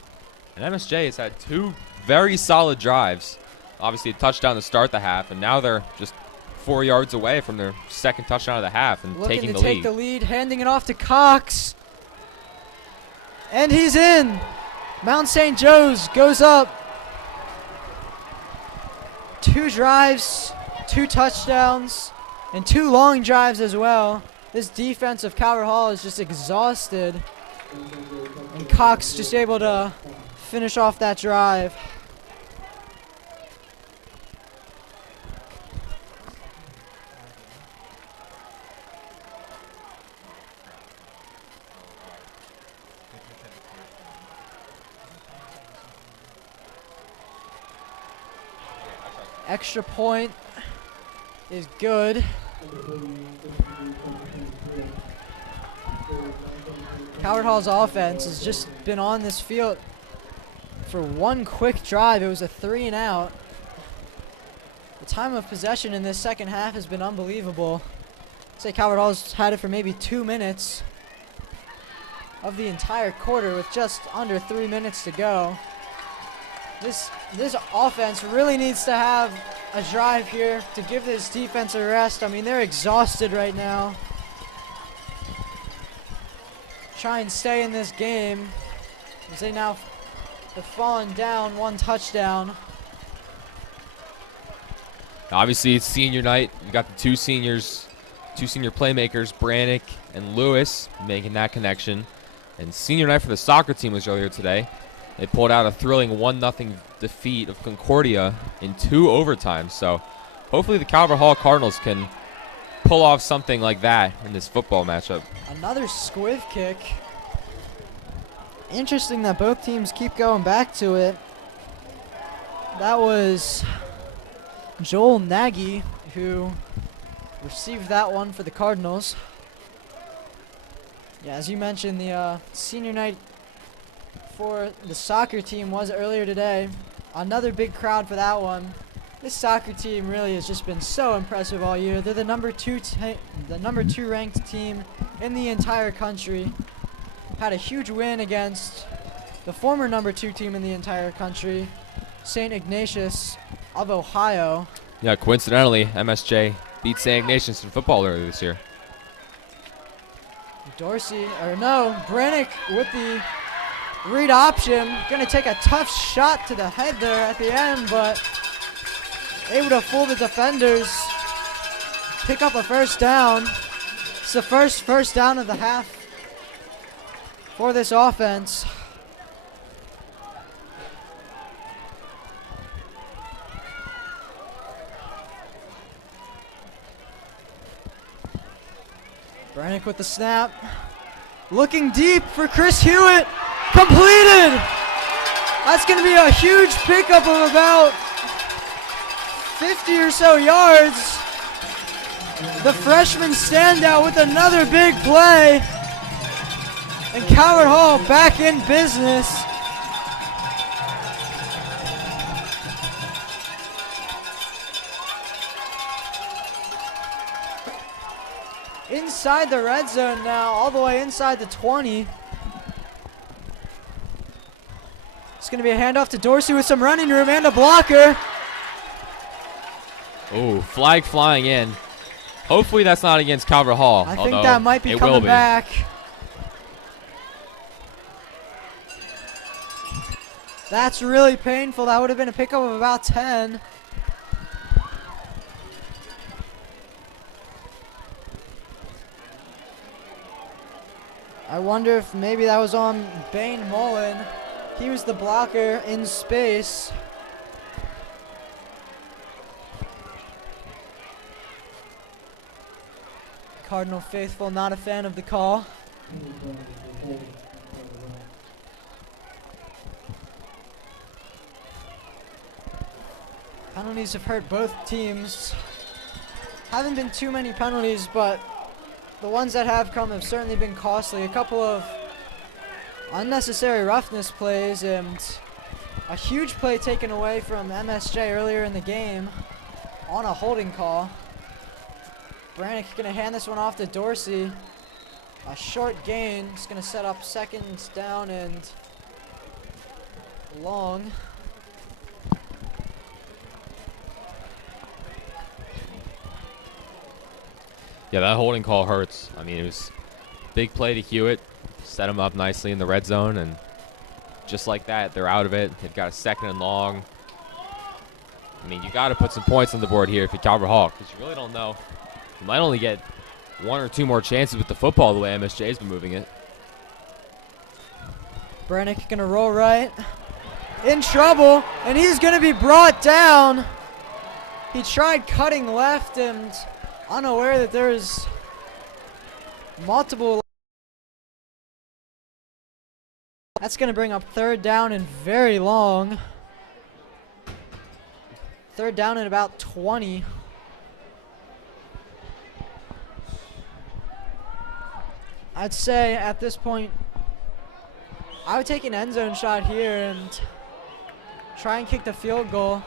And MSJ has had 2 very solid drives. Obviously a touchdown to start the half, and now they're just 4 yards away from their second touchdown of the half and Looking taking to the take lead. the lead, handing it off to Cox. And he's in. Mount St. Joe's goes up. 2 drives, 2 touchdowns, and 2 long drives as well. This defense of Calvert Hall is just exhausted. And Cox just able to finish off that drive. Extra point is good. Calvert Hall's offense has just been on this field for 1 quick drive. It was a 3 and out. The time of possession in this second half has been unbelievable. I'd say Calvert Hall's had it for maybe 2 minutes of the entire quarter with just under 3 minutes to go. This offense really needs to have a drive here to give this defense a rest. I mean, they're exhausted right now. Try and stay in this game as they now have fallen down 1 touchdown. Obviously, it's senior night. You got the 2 senior playmakers, Brannick and Lewis, making that connection. And senior night for the soccer team was earlier today. They pulled out a thrilling 1-0 defeat of Concordia in 2 overtimes. So hopefully the Calvert Hall Cardinals can pull off something like that in this football matchup. Another squiv kick. Interesting that both teams keep going back to it. That was Joel Nagy who received that one for the Cardinals. Yeah, as you mentioned, the senior night for the soccer team was earlier today. Another big crowd for that one. This soccer team really has just been so impressive all year. They're the number 2 ranked team in the entire country. Had a huge win against the former number 2 team in the entire country, St. Ignatius of Ohio. Yeah, coincidentally, MSJ beat St. Ignatius in football earlier this year. Brannick with the read option. Gonna take a tough shot to the head there at the end, but able to fool the defenders. Pick up a first down. It's the first down of the half for this offense. Brannick with the snap. Looking deep for Chris Hewitt. Completed! That's going to be a huge pickup of about 50 or so yards. The freshman standout with another big play. And Calvert Hall back in business. Inside the red zone now, all the way inside the 20. It's going to be a handoff to Dorsey with some running room and a blocker. Oh, flag flying in. Hopefully that's not against Calvert Hall. I think that might be coming back. That's really painful. That would have been a pickup of about 10. I wonder if maybe that was on Bane Mullen. He was the blocker in space. Cardinal faithful not a fan of the call. Penalties have hurt both teams. Haven't been too many penalties, but the ones that have come have certainly been costly. A couple of unnecessary roughness plays and a huge play taken away from MSJ earlier in the game on a holding call. Brannick going to hand this one off to Dorsey. A short gain. It's going to set up seconds down and long. Yeah, that holding call hurts. I mean, it was a big play to Hewitt. Set him up nicely in the red zone, and just like that, they're out of it. They've got a second and long. I mean, you got to put some points on the board here if you're Calvert Hall, because you really don't know. You might only get one or two more chances with the football the way MSJ's been moving it. Brannick going to roll right. In trouble, and he's going to be brought down. He tried cutting left and unaware that there's multiple. That's going to bring up third down and very long. Third down at about 20. I'd say at this point, I would take an end zone shot here and try and kick the field goal.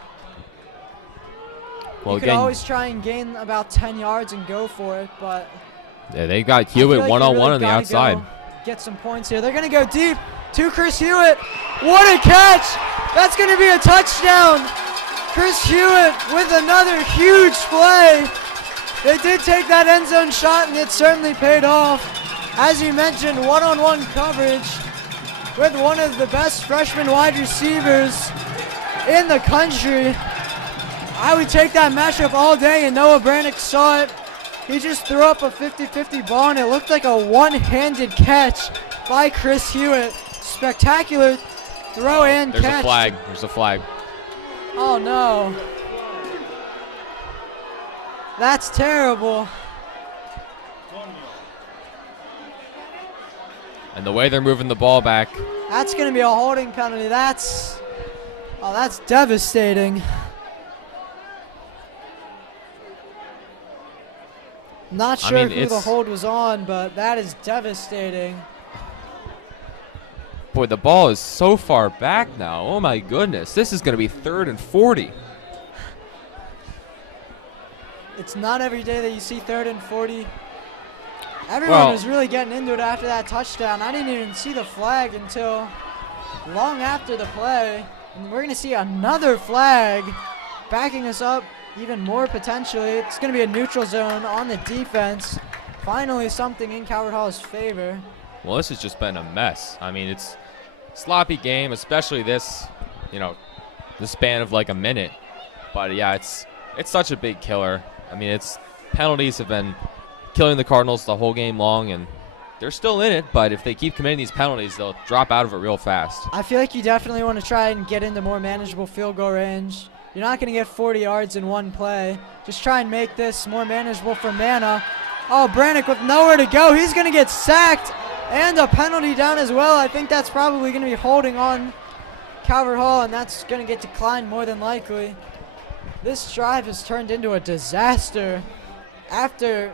Well, you could always try and gain about 10 yards and go for it, but yeah, they got Hewitt one-on-one on the outside. Get some points here. They're going to go deep to Chris Hewitt. What a catch! That's going to be a touchdown. Chris Hewitt with another huge play. They did take that end zone shot, and it certainly paid off. As you mentioned, one-on-one coverage with one of the best freshman wide receivers in the country. I would take that matchup all day, and Noah Brannick saw it. He just threw up a 50-50 ball, and it looked like a one-handed catch by Chris Hewitt. Spectacular throw and catch. There's a flag. There's a flag. Oh, no. That's terrible. And the way they're moving the ball back. That's going to be a holding penalty. That's devastating. Not sure who the hold was on, but that is devastating. Boy, the ball is so far back now. Oh, my goodness. This is going to be 3rd and 40. It's not every day that you see 3rd and 40. Everyone was really getting into it after that touchdown. I didn't even see the flag until long after the play. And we're going to see another flag backing us up even more potentially. It's going to be a neutral zone on the defense. Finally something in Calvert Hall's favor. Well, this has just been a mess. I mean, it's a sloppy game, especially this, the span of like a minute. But yeah, it's such a big killer. I mean, penalties have been killing the Cardinals the whole game long, and they're still in it, but if they keep committing these penalties, they'll drop out of it real fast. I feel like you definitely want to try and get into more manageable field goal range. You're not going to get 40 yards in one play. Just try and make this more manageable for Mana. Oh, Brannick with nowhere to go. He's going to get sacked and a penalty down as well. I think that's probably going to be holding on Calvert Hall, and that's going to get declined more than likely. This drive has turned into a disaster. After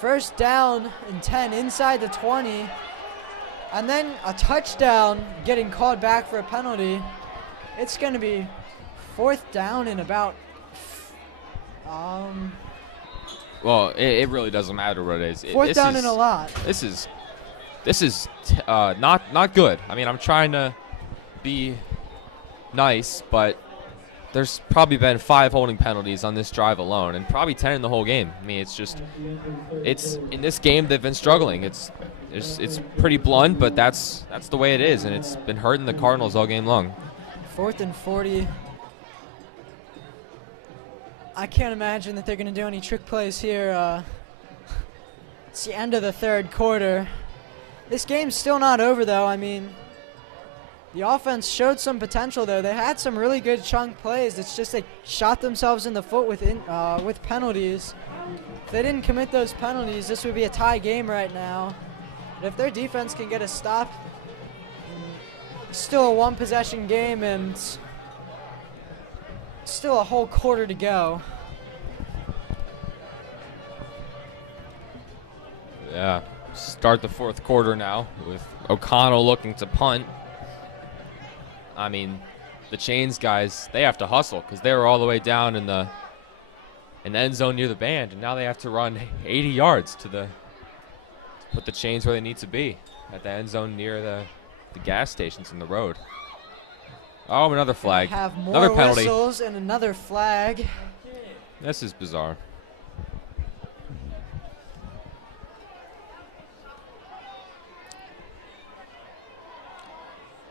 first down and 10 inside the 20, And then a touchdown getting called back for a penalty. It's going to be 4th down and about Well, it really doesn't matter what it is. 4th down and a lot. This is not good. I mean, I'm trying to be nice, but there's probably been 5 holding penalties on this drive alone, and probably 10 in the whole game. I mean, it's in this game they've been struggling. It's pretty blunt, but that's the way it is, and it's been hurting the Cardinals all game long. 4th and 40. I can't imagine that they're going to do any trick plays here. It's the end of the 3rd quarter. This game's still not over, though. I mean, the offense showed some potential, though. They had some really good chunk plays. It's just they shot themselves in the foot with penalties. If they didn't commit those penalties, this would be a tie game right now. But if their defense can get a stop, it's still a 1-possession game and still a whole quarter to go. Yeah, start the 4th quarter now with O'Connell looking to punt. I mean, the Chains guys, they have to hustle because they were all the way down in the end zone near the band, and now they have to run 80 yards to put the Chains where they need to be at the end zone near the gas stations in the road. Oh, another flag. Have more another penalty. Whistles and another flag. This is bizarre.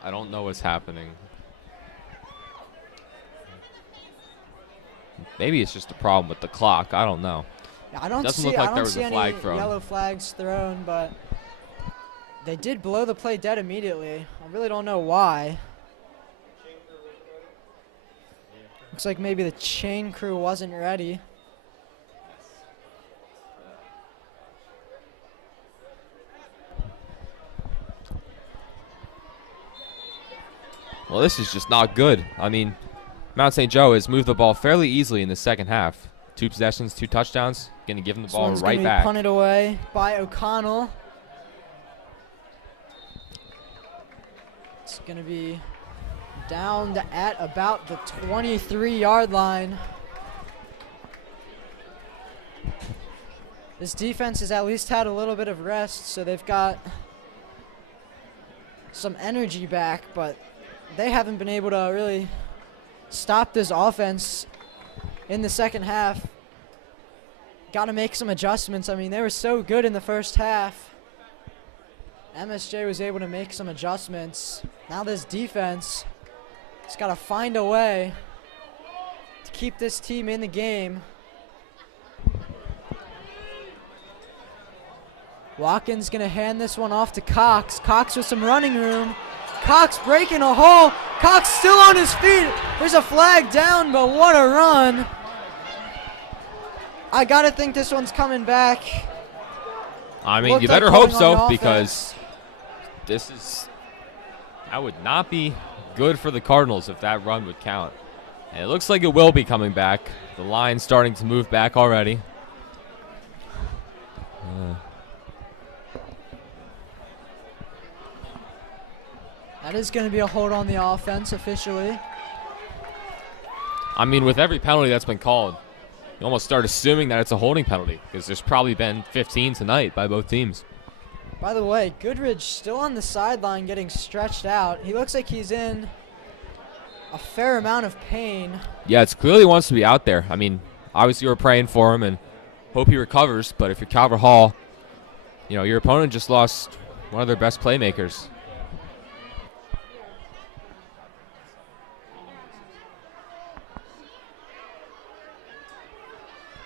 I don't know what's happening. Maybe it's just a problem with the clock. I don't know. Yeah, I don't Doesn't see, look like I there don't was see a flag any thrown. yellow flags thrown, but they did blow the play dead immediately. I really don't know why. Looks like maybe the chain crew wasn't ready. Well, this is just not good. I mean, Mount St. Joe has moved the ball fairly easily in the second half. 2 possessions, 2 touchdowns. Going to give them the ball This one's right gonna be back. punted away by O'Connell. It's going to be down at about the 23-yard line. This defense has at least had a little bit of rest, so they've got some energy back, but they haven't been able to really stop this offense in the second half. Got to make some adjustments. I mean, they were so good in the first half. MSJ was able to make some adjustments. Now this defense has got to find a way to keep this team in the game. Watkins going to hand this one off to Cox. Cox with some running room. Cox breaking a hole. Cox still on his feet. There's a flag down, but what a run. I got to think this one's coming back. I mean, Looked you like better hope going on so, offense. because that would not be good for the Cardinals if that run would count. And it looks like it will be coming back. The line's starting to move back already. That is going to be a hold on the offense officially. I mean, with every penalty that's been called, you almost start assuming that it's a holding penalty because there's probably been 15 tonight by both teams. By the way, Goodridge still on the sideline getting stretched out. He looks like he's in a fair amount of pain. Yeah, it's clearly wants to be out there. I mean, obviously we're praying for him and hope he recovers, but if you're Calvert Hall, you know, your opponent just lost one of their best playmakers.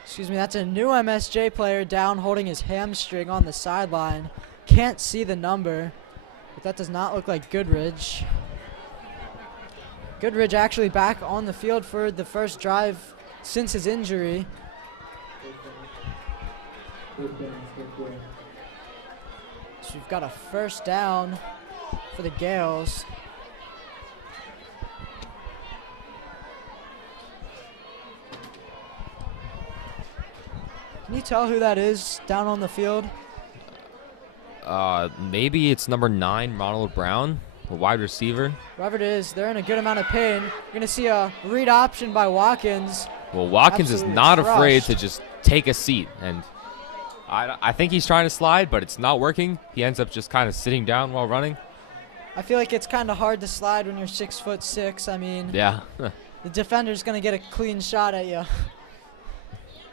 Excuse me, that's a new MSJ player down holding his hamstring on the sideline. Can't see the number, but that does not look like Goodridge. Goodridge actually back on the field for the first drive since his injury. So we've got a first down for the Gales. Can you tell who that is down on the field? Maybe it's number 9, Ronald Brown, the wide receiver. Whoever it is, they're in a good amount of pain. You're going to see a read option by Watkins. Well, Watkins is Absolutely not afraid crushed. to just take a seat, and I think he's trying to slide, but it's not working. He ends up just kind of sitting down while running. I feel like it's kind of hard to slide when you're 6'6". I mean, Yeah. the defender's going to get a clean shot at you.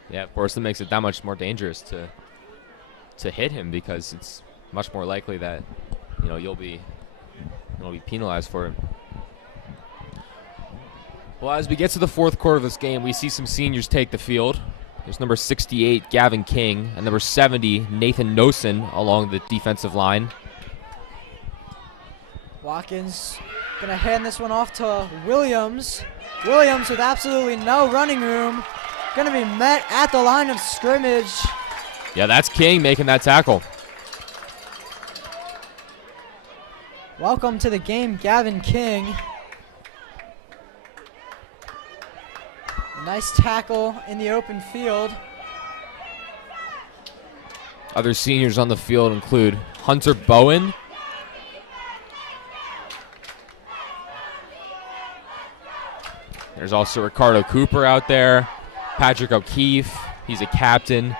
Yeah, of course, it makes it that much more dangerous to hit him, because it's much more likely that you'll be penalized for it. Well, as we get to the fourth quarter of this game, we see some seniors take the field. There's number 68, Gavin King, and number 70, Nathan Nosen, along the defensive line. Watkins going to hand this one off to Williams. Williams with absolutely no running room. Going to be met at the line of scrimmage. Yeah, that's King making that tackle. Welcome to the game, Gavin King. A nice tackle in the open field. Other seniors on the field include Hunter Bowen, there's also Ricardo Cooper out there, Patrick O'Keefe, he's a captain.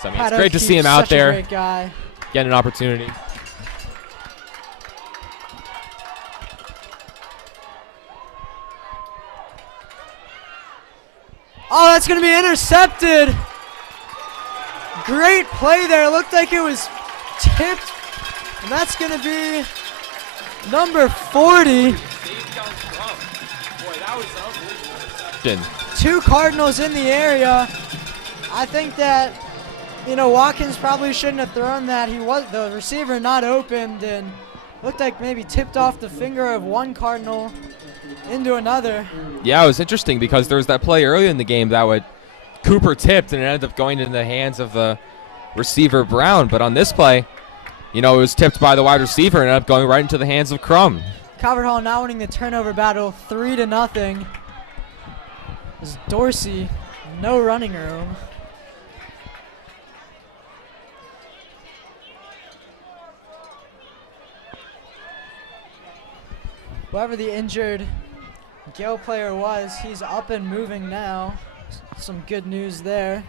So I mean, it's great to see him out Such a there great guy. getting an opportunity. Oh, that's going to be intercepted. Great play there. It looked like it was tipped. And that's going to be number 40. Two Cardinals in the area. I think that, Watkins probably shouldn't have thrown that. The receiver not opened and looked like maybe tipped off the finger of one Cardinal into another. Yeah, it was interesting because there was that play earlier in the game that Cooper tipped and it ended up going into the hands of the receiver Brown. But on this play, it was tipped by the wide receiver and ended up going right into the hands of Crum. Calvert Hall now winning the turnover battle 3-0. This is Dorsey, no running room. Whoever the injured Gale player was, he's up and moving now. Some good news there.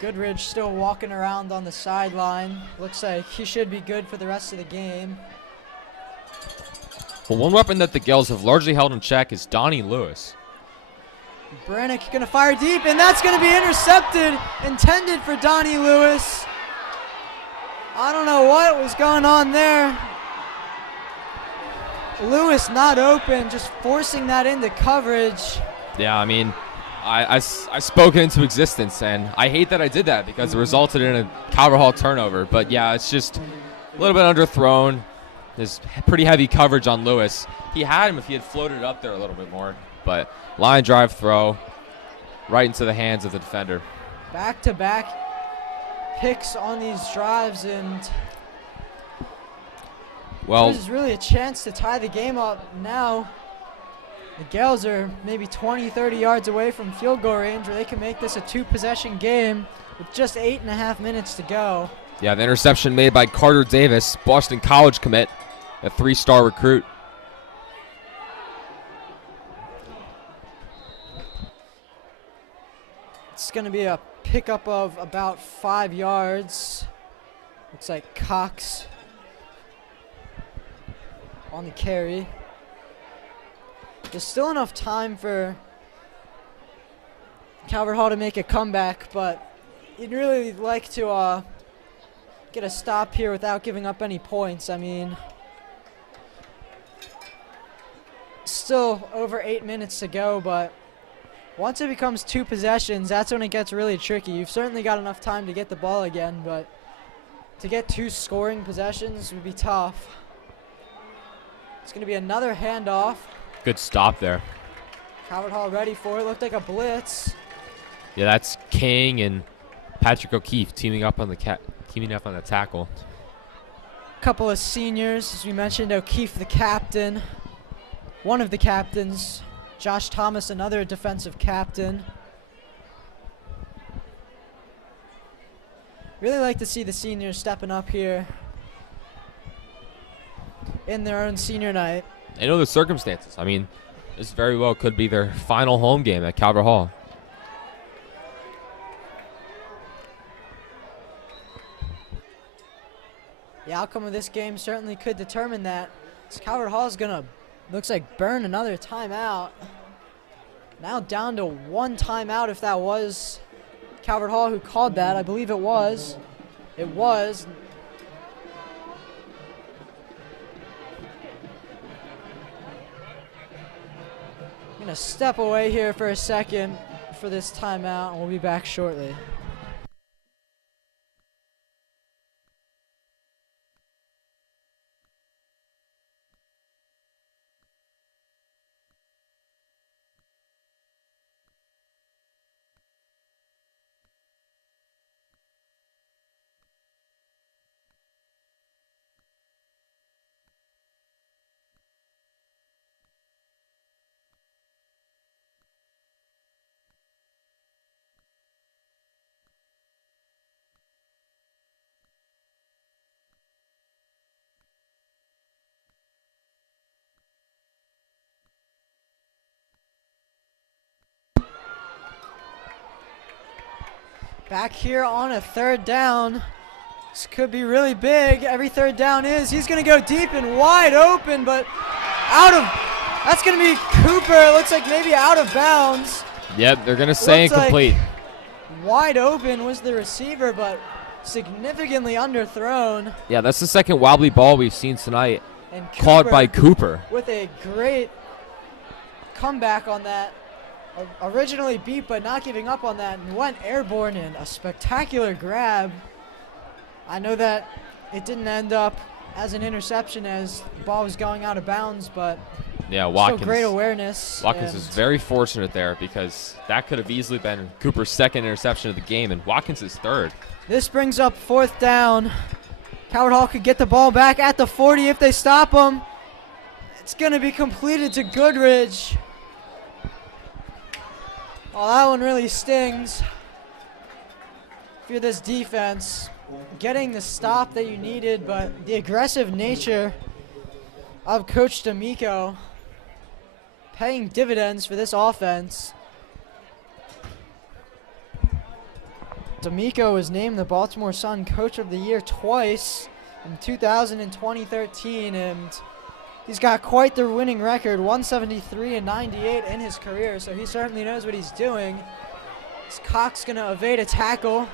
Goodridge still walking around on the sideline. Looks like he should be good for the rest of the game. Well, one weapon that the Gales have largely held in check is Donnie Lewis. Brannick gonna fire deep, and that's gonna be intercepted. Intended for Donnie Lewis. I don't know what was going on there. Lewis not open, just forcing that into coverage. Yeah, I mean, I spoke it into existence, and I hate that I did that because it resulted in a Calvert Hall turnover. But yeah, it's just a little bit underthrown. There's pretty heavy coverage on Lewis. He had him if he had floated it up there a little bit more. But line drive throw right into the hands of the defender. Back-to-back picks on these drives, and this is really a chance to tie the game up now. The Gales are maybe 20, 30 yards away from field goal range where they can make this a 2-possession game with just 8.5 minutes to go. Yeah, the interception made by Carter Davis, Boston College commit, a 3-star recruit. It's going to be a pickup of about 5 yards. Looks like Cox on the carry. There's still enough time for Calvert Hall to make a comeback, but you'd really like to get a stop here without giving up any points. I mean, still over 8 minutes to go, but once it becomes 2 possessions, that's when it gets really tricky. You've certainly got enough time to get the ball again, but to get 2 scoring possessions would be tough. It's going to be another handoff. Good stop there. Calvert Hall ready for it. Looked like a blitz. Yeah, that's King and Patrick O'Keefe teaming up on the tackle. Couple of seniors, as we mentioned. O'Keefe, the captain, one of the captains. Josh Thomas, another defensive captain. Really like to see the seniors stepping up here in their own senior night. They know the circumstances. I mean, this very well could be their final home game at Calvert Hall. The outcome of this game certainly could determine that. Calvert Hall is going to, looks like, burn another timeout. Now down to one timeout, if that was Calvert Hall who called that. I believe it was. It was. I'm going to step away here for a second for this timeout, and we'll be back shortly. Back here on a third down. This could be really big. Every third down is. He's going to go deep and wide open, but out of. That's going to be Cooper. It looks like maybe out of bounds. Yep, they're going to say incomplete. Like wide open was the receiver, but significantly underthrown. Yeah, that's the second wobbly ball we've seen tonight. And caught by Cooper. With a great comeback on that. Originally beat, but not giving up on that, and went airborne in a spectacular grab. I know that it didn't end up as an interception as the ball was going out of bounds, but yeah, Watkins. Still great awareness. Watkins is very fortunate there because that could have easily been Cooper's second interception of the game, and Watkins is third. This brings up fourth down. Calvert Hall could get the ball back at the 40 if they stop him. It's going to be completed to Goodridge. Oh, that one really stings. If you're this defense, getting the stop that you needed, but the aggressive nature of Coach D'Amico paying dividends for this offense. D'Amico was named the Baltimore Sun Coach of the Year twice in 2000 and 2013, and he's got quite the winning record, 173 and 98 in his career, so he certainly knows what he's doing. This Cox going to evade a tackle,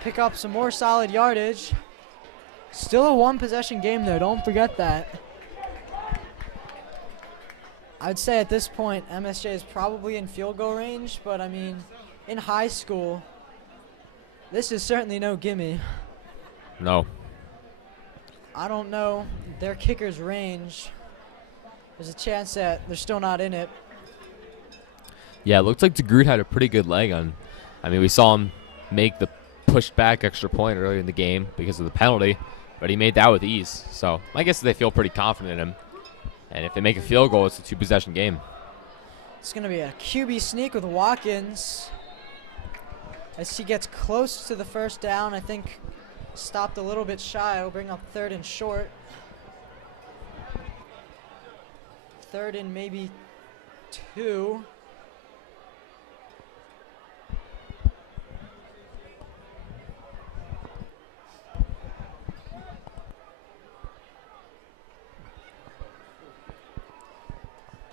pick up some more solid yardage. Still a one-possession game, though. Don't forget that. I'd say at this point, MSJ is probably in field goal range, but, I mean, in high school, this is certainly no gimme. No. I don't know their kicker's range. There's a chance that they're still not in it. Yeah, it looked like DeGroot had a pretty good leg on. I mean, we saw him make the pushed back extra point earlier in the game because of the penalty, but he made that with ease. So my guess is they feel pretty confident in him. And if they make a field goal, it's a two-possession game. It's going to be a QB sneak with Watkins. As he gets close to the first down, I think stopped a little bit shy. Will bring up third and short. Third and maybe two.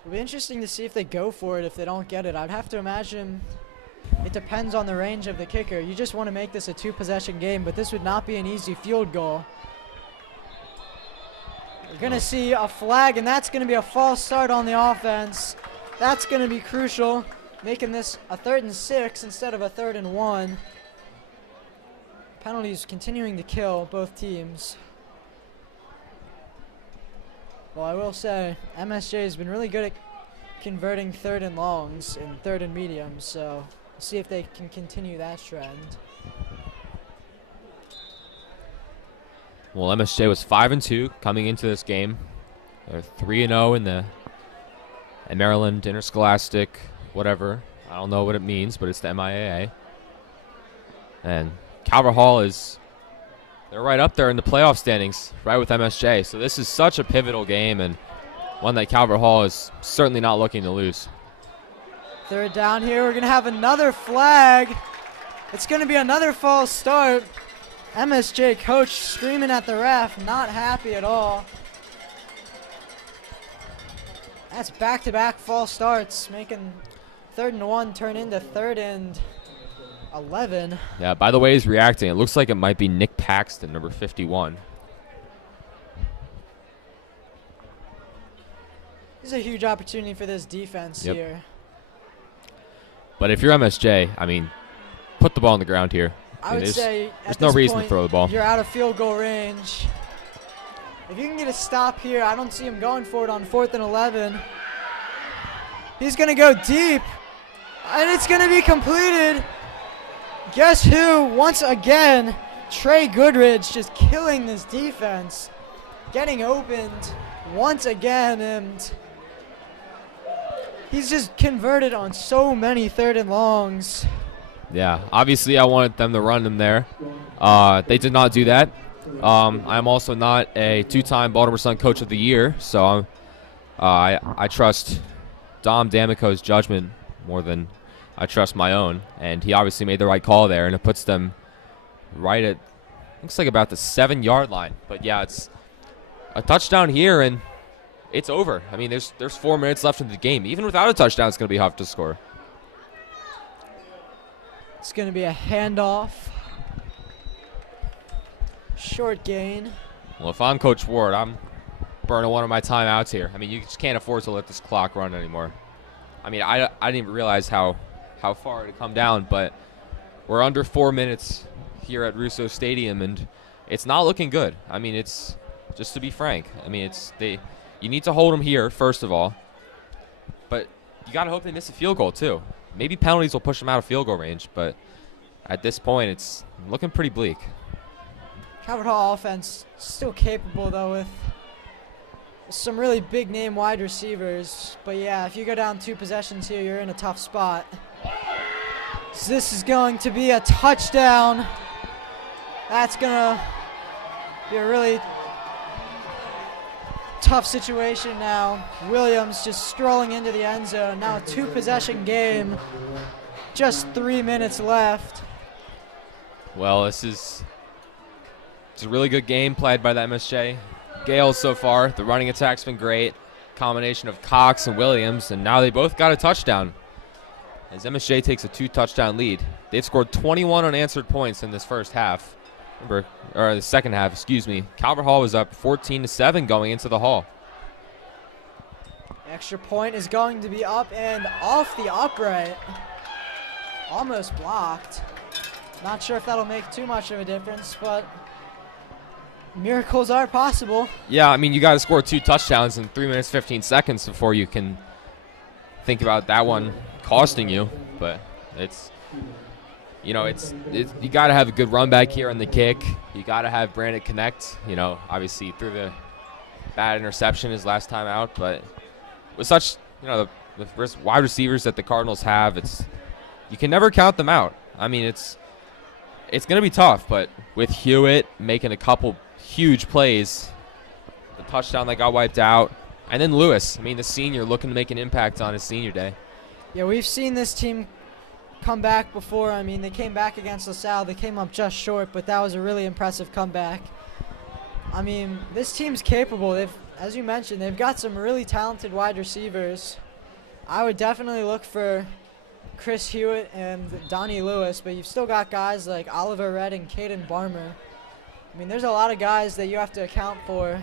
It'll be interesting to see if they go for it if they don't get it. I'd have to imagine it depends on the range of the kicker. You just want to make this a two-possession game, but this would not be an easy field goal. We're going to see a flag, and that's going to be a false start on the offense. That's going to be crucial, making this a 3rd and 6 instead of a 3rd and 1. Penalties continuing to kill both teams. Well, I will say, MSJ has been really good at converting 3rd and longs and 3rd and mediums, so we'll see if they can continue that trend. Well, MSJ was 5-2 coming into this game. They're 3-0 in the Maryland Interscholastic, whatever. I don't know what it means, but it's the MIAA. And Calvert Hall they're right up there in the playoff standings, right with MSJ. So this is such a pivotal game and one that Calvert Hall is certainly not looking to lose. Third down here. We're going to have another flag. It's going to be another false start. MSJ coach screaming at the ref, not happy at all. That's back-to-back false starts, making 3rd and 1 turn into 3rd and 11. Yeah, by the way he's reacting, it looks like it might be Nick Paxton, number 51. This is a huge opportunity for this defense here. But if you're MSJ, I mean, put the ball on the ground here. I would say there's no reason to throw the ball. You're out of field goal range. If you can get a stop here, I don't see him going for it on 4th and 11. He's going to go deep, and it's going to be completed. Guess who? Once again, Trey Goodridge just killing this defense, getting opened once again, and he's just converted on so many 3rd and longs. Yeah, obviously I wanted them to run them there. They did not do that. I'm also not a 2-time Baltimore Sun Coach of the Year, so I trust Dom D'Amico's judgment more than I trust my own, and he obviously made the right call there, and it puts them right at, looks like about the 7-yard line. But yeah, it's a touchdown here, and it's over. I mean, there's 4 minutes left in the game. Even without a touchdown, it's going to be tough to score. It's going to be a handoff. Short gain. Well, if I'm Coach Ward, I'm burning one of my timeouts here. I mean, you just can't afford to let this clock run anymore. I mean, I didn't even realize how far it had come down, but we're under 4 minutes here at Russo Stadium, and it's not looking good. I mean, it's, just to be frank, I mean, you need to hold them here, first of all, but you got to hope they miss a field goal, too. Maybe penalties will push them out of field goal range, but at this point, it's looking pretty bleak. Calvert Hall offense still capable, though, with some really big-name wide receivers. But, yeah, if you go down 2 possessions here, you're in a tough spot. So this is going to be a touchdown. That's going to be a really tough situation now. Williams just strolling into the end zone. Now a 2-possession game. Just 3 minutes left. Well, it's a really good game played by the MSJ Gales so far. The running attack's been great. Combination of Cox and Williams, and now they both got a touchdown as MSJ takes a 2-touchdown lead. They've scored 21 unanswered points in this first half. Or the second half, excuse me. Calvert Hall was up 14-7 going into the Hall. Extra point is going to be up and off the upright. Almost blocked. Not sure if that'll make too much of a difference, but miracles are possible. Yeah, I mean, you got to score 2 touchdowns in 3 minutes, 15 seconds before you can think about that one costing you. But it's, you know, it's you got to have a good run back here on the kick. You got to have Brandon connect. You know, obviously through the bad interception his last time out, but with such, you know, the wide receivers that the Cardinals have, you can never count them out. I mean, it's going to be tough, but with Hewitt making a couple huge plays, the touchdown that got wiped out, and then Lewis, I mean, the senior looking to make an impact on his senior day. Yeah, we've seen this team come back before. I mean, they came back against LaSalle. They came up just short, but that was a really impressive comeback. I mean, this team's capable. As you mentioned, they've got some really talented wide receivers. I would definitely look for Chris Hewitt and Donnie Lewis, but you've still got guys like Oliver Red and Caden Barmer. I mean, there's a lot of guys that you have to account for.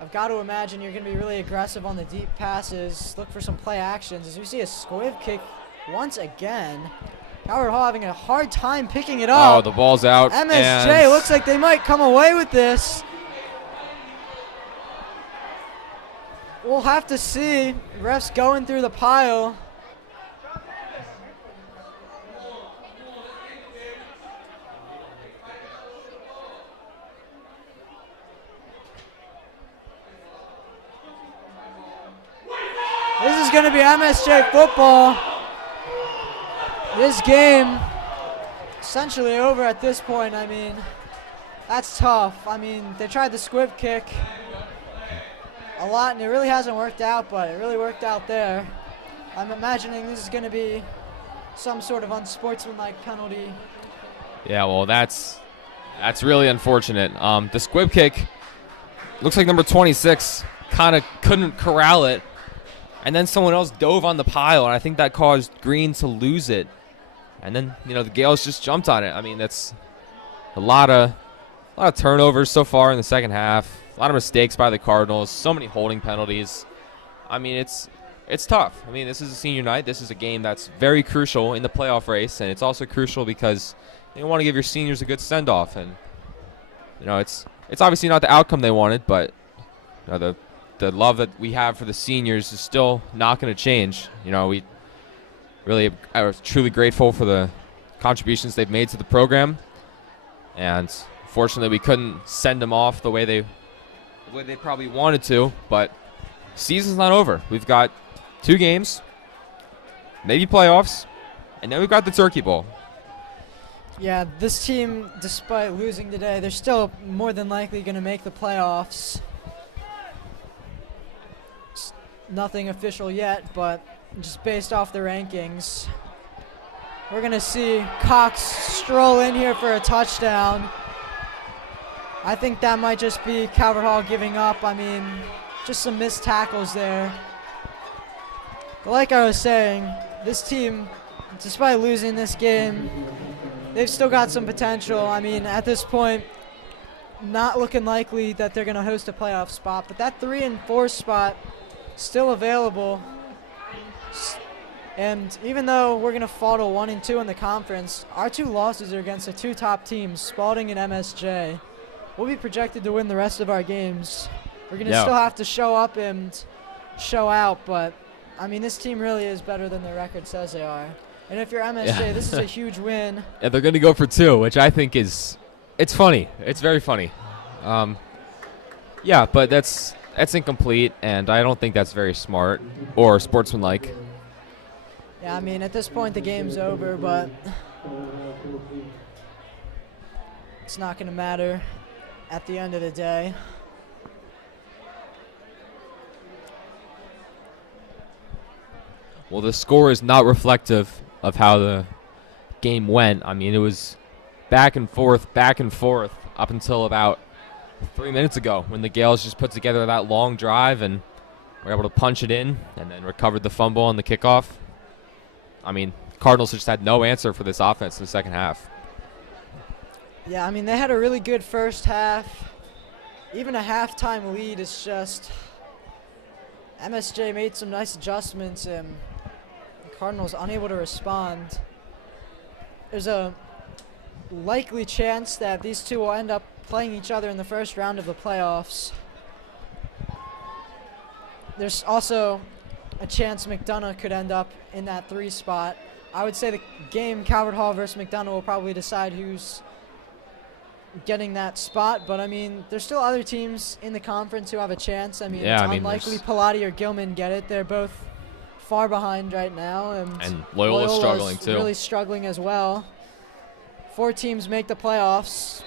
I've got to imagine you're going to be really aggressive on the deep passes, look for some play actions. As we see a squib kick once again. Calvert Hall having a hard time picking it up. Oh, the ball's out. MSJ looks like they might come away with this. We'll have to see. Refs going through the pile. This is going to be MSJ football. This game essentially over at this point. I mean, that's tough. I mean, they tried the squib kick a lot, and it really hasn't worked out, but it really worked out there. I'm imagining this is going to be some sort of unsportsmanlike penalty. Yeah, well, that's really unfortunate. The squib kick looks like number 26 kind of couldn't corral it, and then someone else dove on the pile, and I think that caused Green to lose it. And then, the Gales just jumped on it. I mean, that's a lot of turnovers so far in the second half. A lot of mistakes by the Cardinals. So many holding penalties. I mean, it's tough. I mean, this is a senior night. This is a game that's very crucial in the playoff race, and it's also crucial because you want to give your seniors a good send-off. And it's obviously not the outcome they wanted, but the love that we have for the seniors is still not going to change. We really are truly grateful for the contributions they've made to the program, and fortunately we couldn't send them off the way they probably wanted to, but season's not over. We've got 2 games, maybe playoffs, and then we've got the Turkey Bowl. Yeah, this team, despite losing today, they're still more than likely going to make the playoffs. It's nothing official yet, but just based off the rankings, we're going to see Cox stroll in here for a touchdown. I think that might just be Calvert Hall giving up. I mean, just some missed tackles there. But like I was saying, this team, despite losing this game, they've still got some potential. I mean, at this point, not looking likely that they're going to host a playoff spot, but that 3 and 4 spot still available. And even though we're going to fall to 1 and 2 in the conference, our 2 losses are against the 2 top teams, Spalding and MSJ. We'll be projected to win the rest of our games. We're going to still have to show up and show out, but, I mean, this team really is better than their record says they are. And if you're MSJ, this is a huge win. Yeah, they're going to go for 2, which I think it's funny. It's very funny. Yeah, but that's incomplete, and I don't think that's very smart or sportsmanlike. Yeah, I mean, at this point, the game's over, but it's not going to matter at the end of the day. Well, the score is not reflective of how the game went. I mean, it was back and forth up until about 3 minutes ago when the Gales just put together that long drive and were able to punch it in and then recovered the fumble on the kickoff. I mean, Cardinals just had no answer for this offense in the second half. Yeah, I mean, they had a really good first half. Even a halftime lead is just MSJ made some nice adjustments and the Cardinals unable to respond. There's a likely chance that these 2 will end up playing each other in the first round of the playoffs. There's also a chance McDonough could end up in that 3 spot. I would say the game Calvert Hall versus McDonough will probably decide who's getting that spot, but I mean, there's still other teams in the conference who have a chance. I mean, it's unlikely Pilati or Gilman get it. They're both far behind right now, and Loyola's struggling too. Really struggling as well. 4 teams make the playoffs,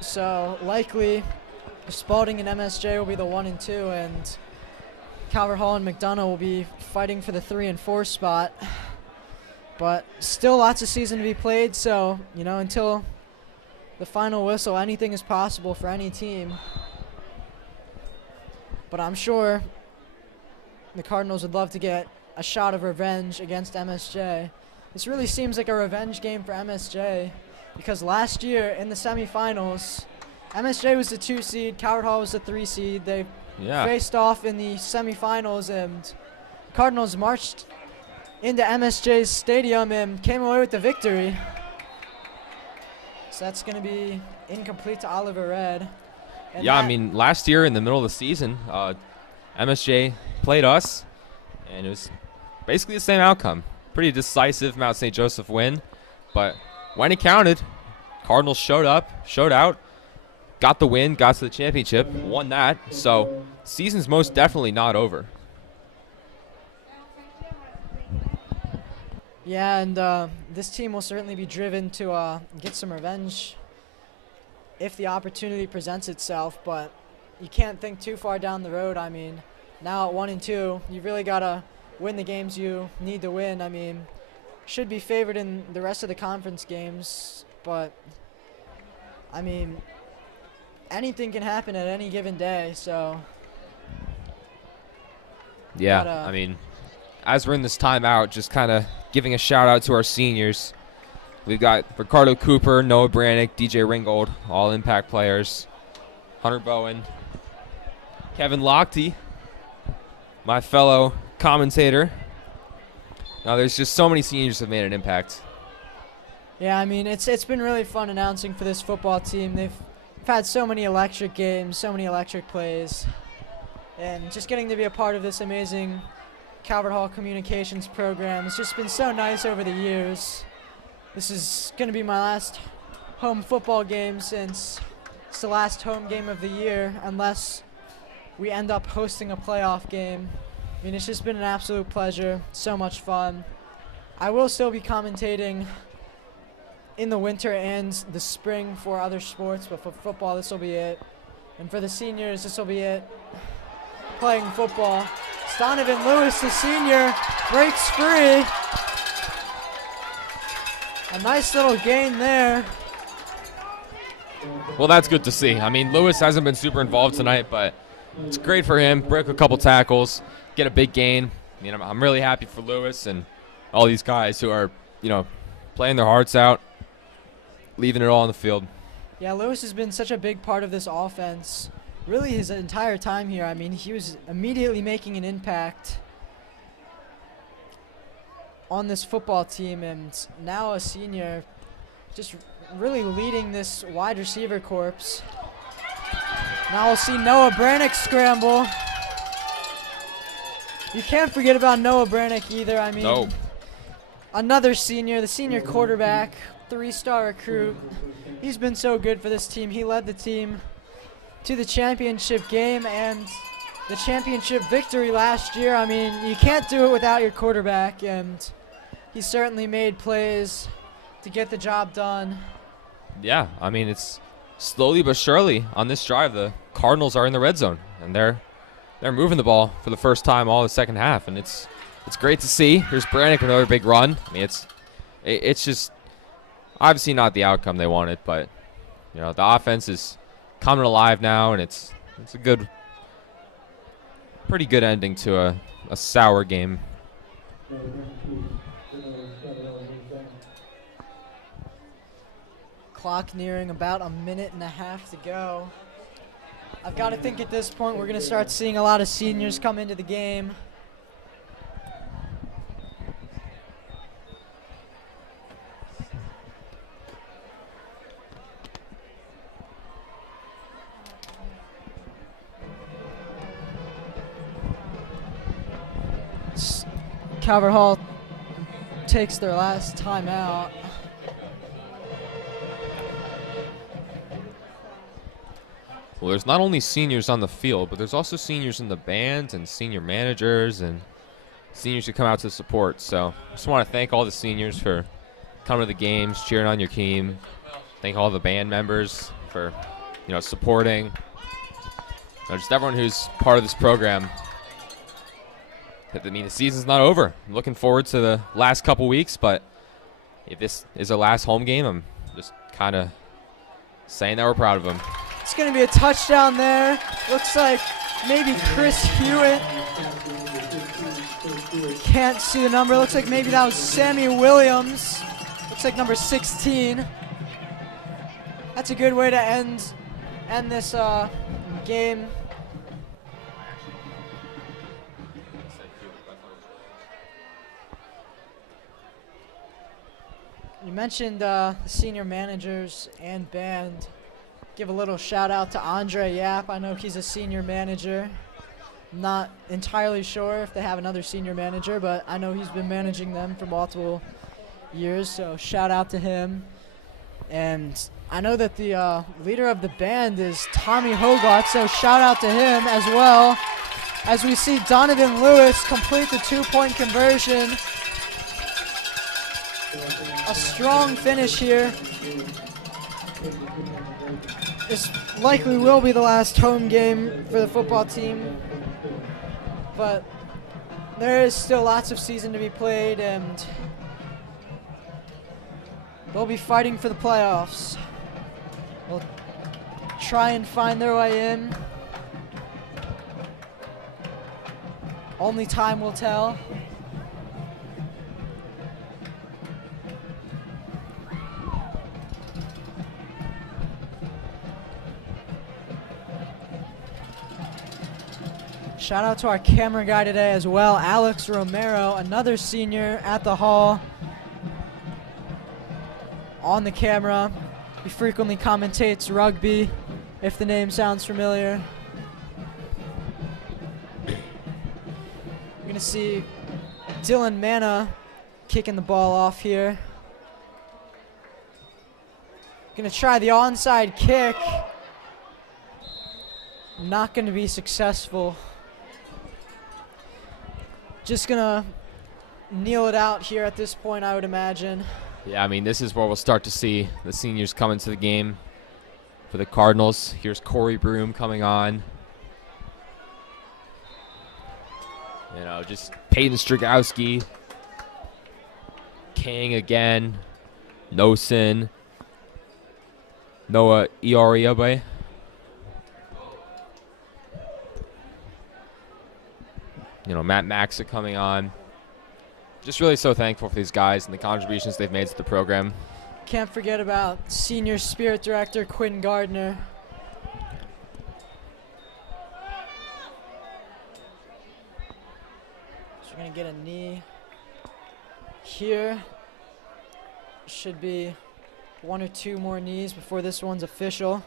so likely Spalding and MSJ will be the 1 and 2, and Calvert Hall and McDonough will be fighting for the 3 and 4 spot. But still lots of season to be played, so until the final whistle, anything is possible for any team. But I'm sure the Cardinals would love to get a shot of revenge against MSJ. This really seems like a revenge game for MSJ because last year in the semifinals, MSJ was the 2 seed, Calvert Hall was the 3 seed. They faced off in the semifinals, and Cardinals marched into MSJ's stadium and came away with the victory. So that's going to be incomplete to Oliver Red. And I mean, last year in the middle of the season, MSJ played us, and it was basically the same outcome. Pretty decisive Mount St. Joseph win, but when it counted, Cardinals showed up, showed out, got the win, got to the championship, won that. So season's most definitely not over. Yeah, and this team will certainly be driven to get some revenge if the opportunity presents itself, but you can't think too far down the road. I mean, now at 1-2, you really got to win the games you need to win. I mean, should be favored in the rest of the conference games, but, I mean, anything can happen at any given day, so. Yeah, I mean, as we're in this timeout, just kind of giving a shout-out to our seniors. We've got Ricardo Cooper, Noah Brannick, DJ Ringgold, all impact players. Hunter Bowen, Kevin Lochte, my fellow commentator. Now, there's just so many seniors that have made an impact. Yeah, I mean, it's been really fun announcing for this football team. They've had so many electric games, so many electric plays, and just getting to be a part of this amazing Calvert Hall Communications program has just been so nice over the years. This is going to be my last home football game since it's the last home game of the year, unless we end up hosting a playoff game. I mean, it's just been an absolute pleasure, so much fun. I will still be commentating in the winter and the spring for other sports, but for football, this will be it. And for the seniors, this will be it. Playing football. Donovan Lewis, the senior, breaks free. A nice little gain there. Well, that's good to see. I mean, Lewis hasn't been super involved tonight, but it's great for him. Break a couple tackles, get a big gain. I mean, I'm really happy for Lewis and all these guys who are, playing their hearts out, leaving it all on the field. Yeah, Lewis has been such a big part of this offense. Really his entire time here. I mean, he was immediately making an impact on this football team, and now a senior, just really leading this wide receiver corps. Now we'll see Noah Brannick scramble. You can't forget about Noah Brannick either. I mean, no. Another senior, the senior quarterback, 3-star recruit. He's been so good for this team. He led the team to the championship game and the championship victory last year. I mean, you can't do it without your quarterback, and he certainly made plays to get the job done. Yeah, I mean, it's slowly but surely on this drive, the Cardinals are in the red zone, and they're moving the ball for the first time all the second half, and it's great to see. Here's Brannick, another big run. I mean, it's just obviously not the outcome they wanted, but the offense is coming alive now, and it's a pretty good ending to a sour game. Clock nearing about a minute and a half to go. I've got to think at this point we're going to start seeing a lot of seniors come into the game. Calvert Hall takes their last timeout. Well, there's not only seniors on the field, but there's also seniors in the band and senior managers and seniors who come out to support. So I just want to thank all the seniors for coming to the games, cheering on your team. Thank all the band members for, supporting. Just everyone who's part of this program. I mean, the season's not over. I'm looking forward to the last couple weeks, but if this is our last home game, I'm just kind of saying that we're proud of them. It's going to be a touchdown there. Looks like maybe Chris Hewitt. Can't see the number. Looks like maybe that was Sammy Williams. Looks like number 16. That's a good way to end this game. You mentioned the senior managers and band. Give a little shout out to Andre Yap. I know he's a senior manager. I'm not entirely sure if they have another senior manager, but I know he's been managing them for multiple years, so shout out to him. And I know that the leader of the band is Tommy Hogarth, so shout out to him as well. As we see Donovan Lewis complete the 2-point conversion. a strong finish here. This likely will be the last home game for the football team, but there is still lots of season to be played, and they'll be fighting for the playoffs. They'll try and find their way in. Only time will tell. Shout out to our camera guy today as well, Alex Romero, another senior at the Hall. On the camera, he frequently commentates rugby, if the name sounds familiar. We're going to see Dylan Manna kicking the ball off here. Going to try the onside kick. Not going to be successful. Just going to kneel it out here at this point, I would imagine. Yeah, I mean, this is where we'll start to see the seniors come into the game for the Cardinals. Here's Corey Broom coming on. You know, just Peyton Strigowski. King again. Nosen. Noah Ioriabe. You know, Matt Maxa coming on. Just really so thankful for these guys and the contributions they've made to the program. Can't forget about Senior Spirit Director Quinn Gardner. So we're going to get a knee here. Should be one or two more knees before this one's official.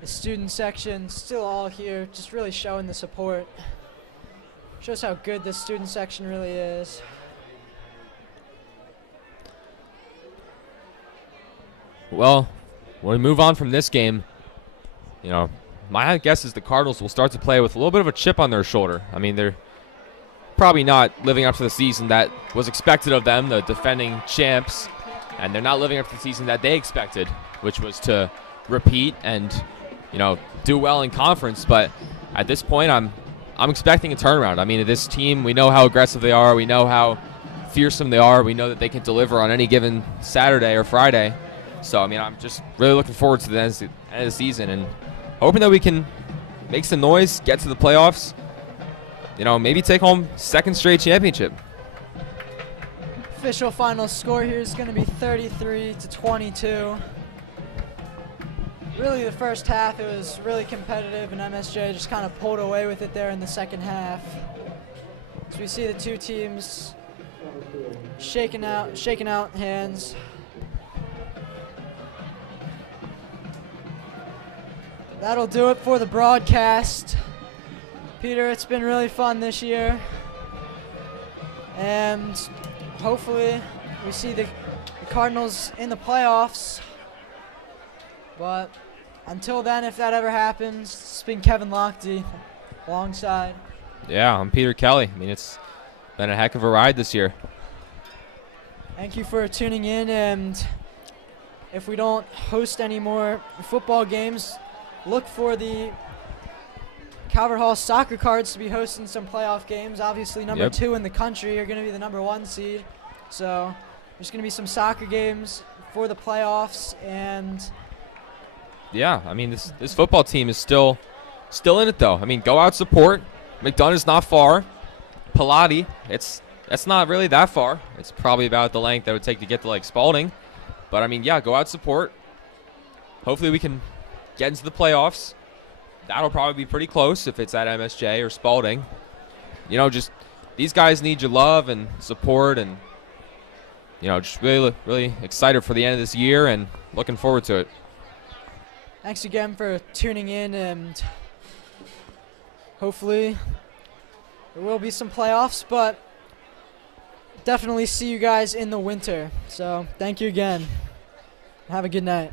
The student section still all here, just really showing the support. Shows how good this student section really is. Well, when we move on from this game, you know, my guess is the Cardinals will start to play with a little bit of a chip on their shoulder. I mean, they're probably not living up to the season that was expected of them, the defending champs, and they're not living up to the season that they expected, which was to repeat and, you know, do well in conference. But at this point, I'm expecting a turnaround. I mean, this team, we know how aggressive they are. We know how fearsome they are. We know that they can deliver on any given Saturday or Friday. So, I mean, I'm just really looking forward to the end of the season and hoping that we can make some noise, get to the playoffs, you know, maybe take home second straight championship. Official final score here is going to be 33-22. Really, the first half, it was really competitive, and MSJ just kind of pulled away with it there in the second half. So we see the two teams shaking out hands. That'll do it for the broadcast. Peter, it's been really fun this year. And hopefully we see the Cardinals in the playoffs. But until then, if that ever happens, it's been Kevin Lochte alongside. Yeah, I'm Peter Kelly. I mean, it's been a heck of a ride this year. Thank you for tuning in, and if we don't host any more football games, look for the Calvert Hall Soccer Cards to be hosting some playoff games. Obviously, number 2 in the country are going to be the number 1 seed. So there's going to be some soccer games for the playoffs, and yeah, I mean, this football team is still in it, though. I mean, go out, support. McDonough is not far. Pilati, that's not really that far. It's probably about the length that it would take to get to, like, Spalding. But, I mean, yeah, go out, support. Hopefully we can get into the playoffs. That'll probably be pretty close if it's at MSJ or Spalding. You know, just these guys need your love and support, and just really excited for the end of this year and looking forward to it. Thanks again for tuning in, and hopefully there will be some playoffs, but definitely see you guys in the winter. So thank you again. Have a good night.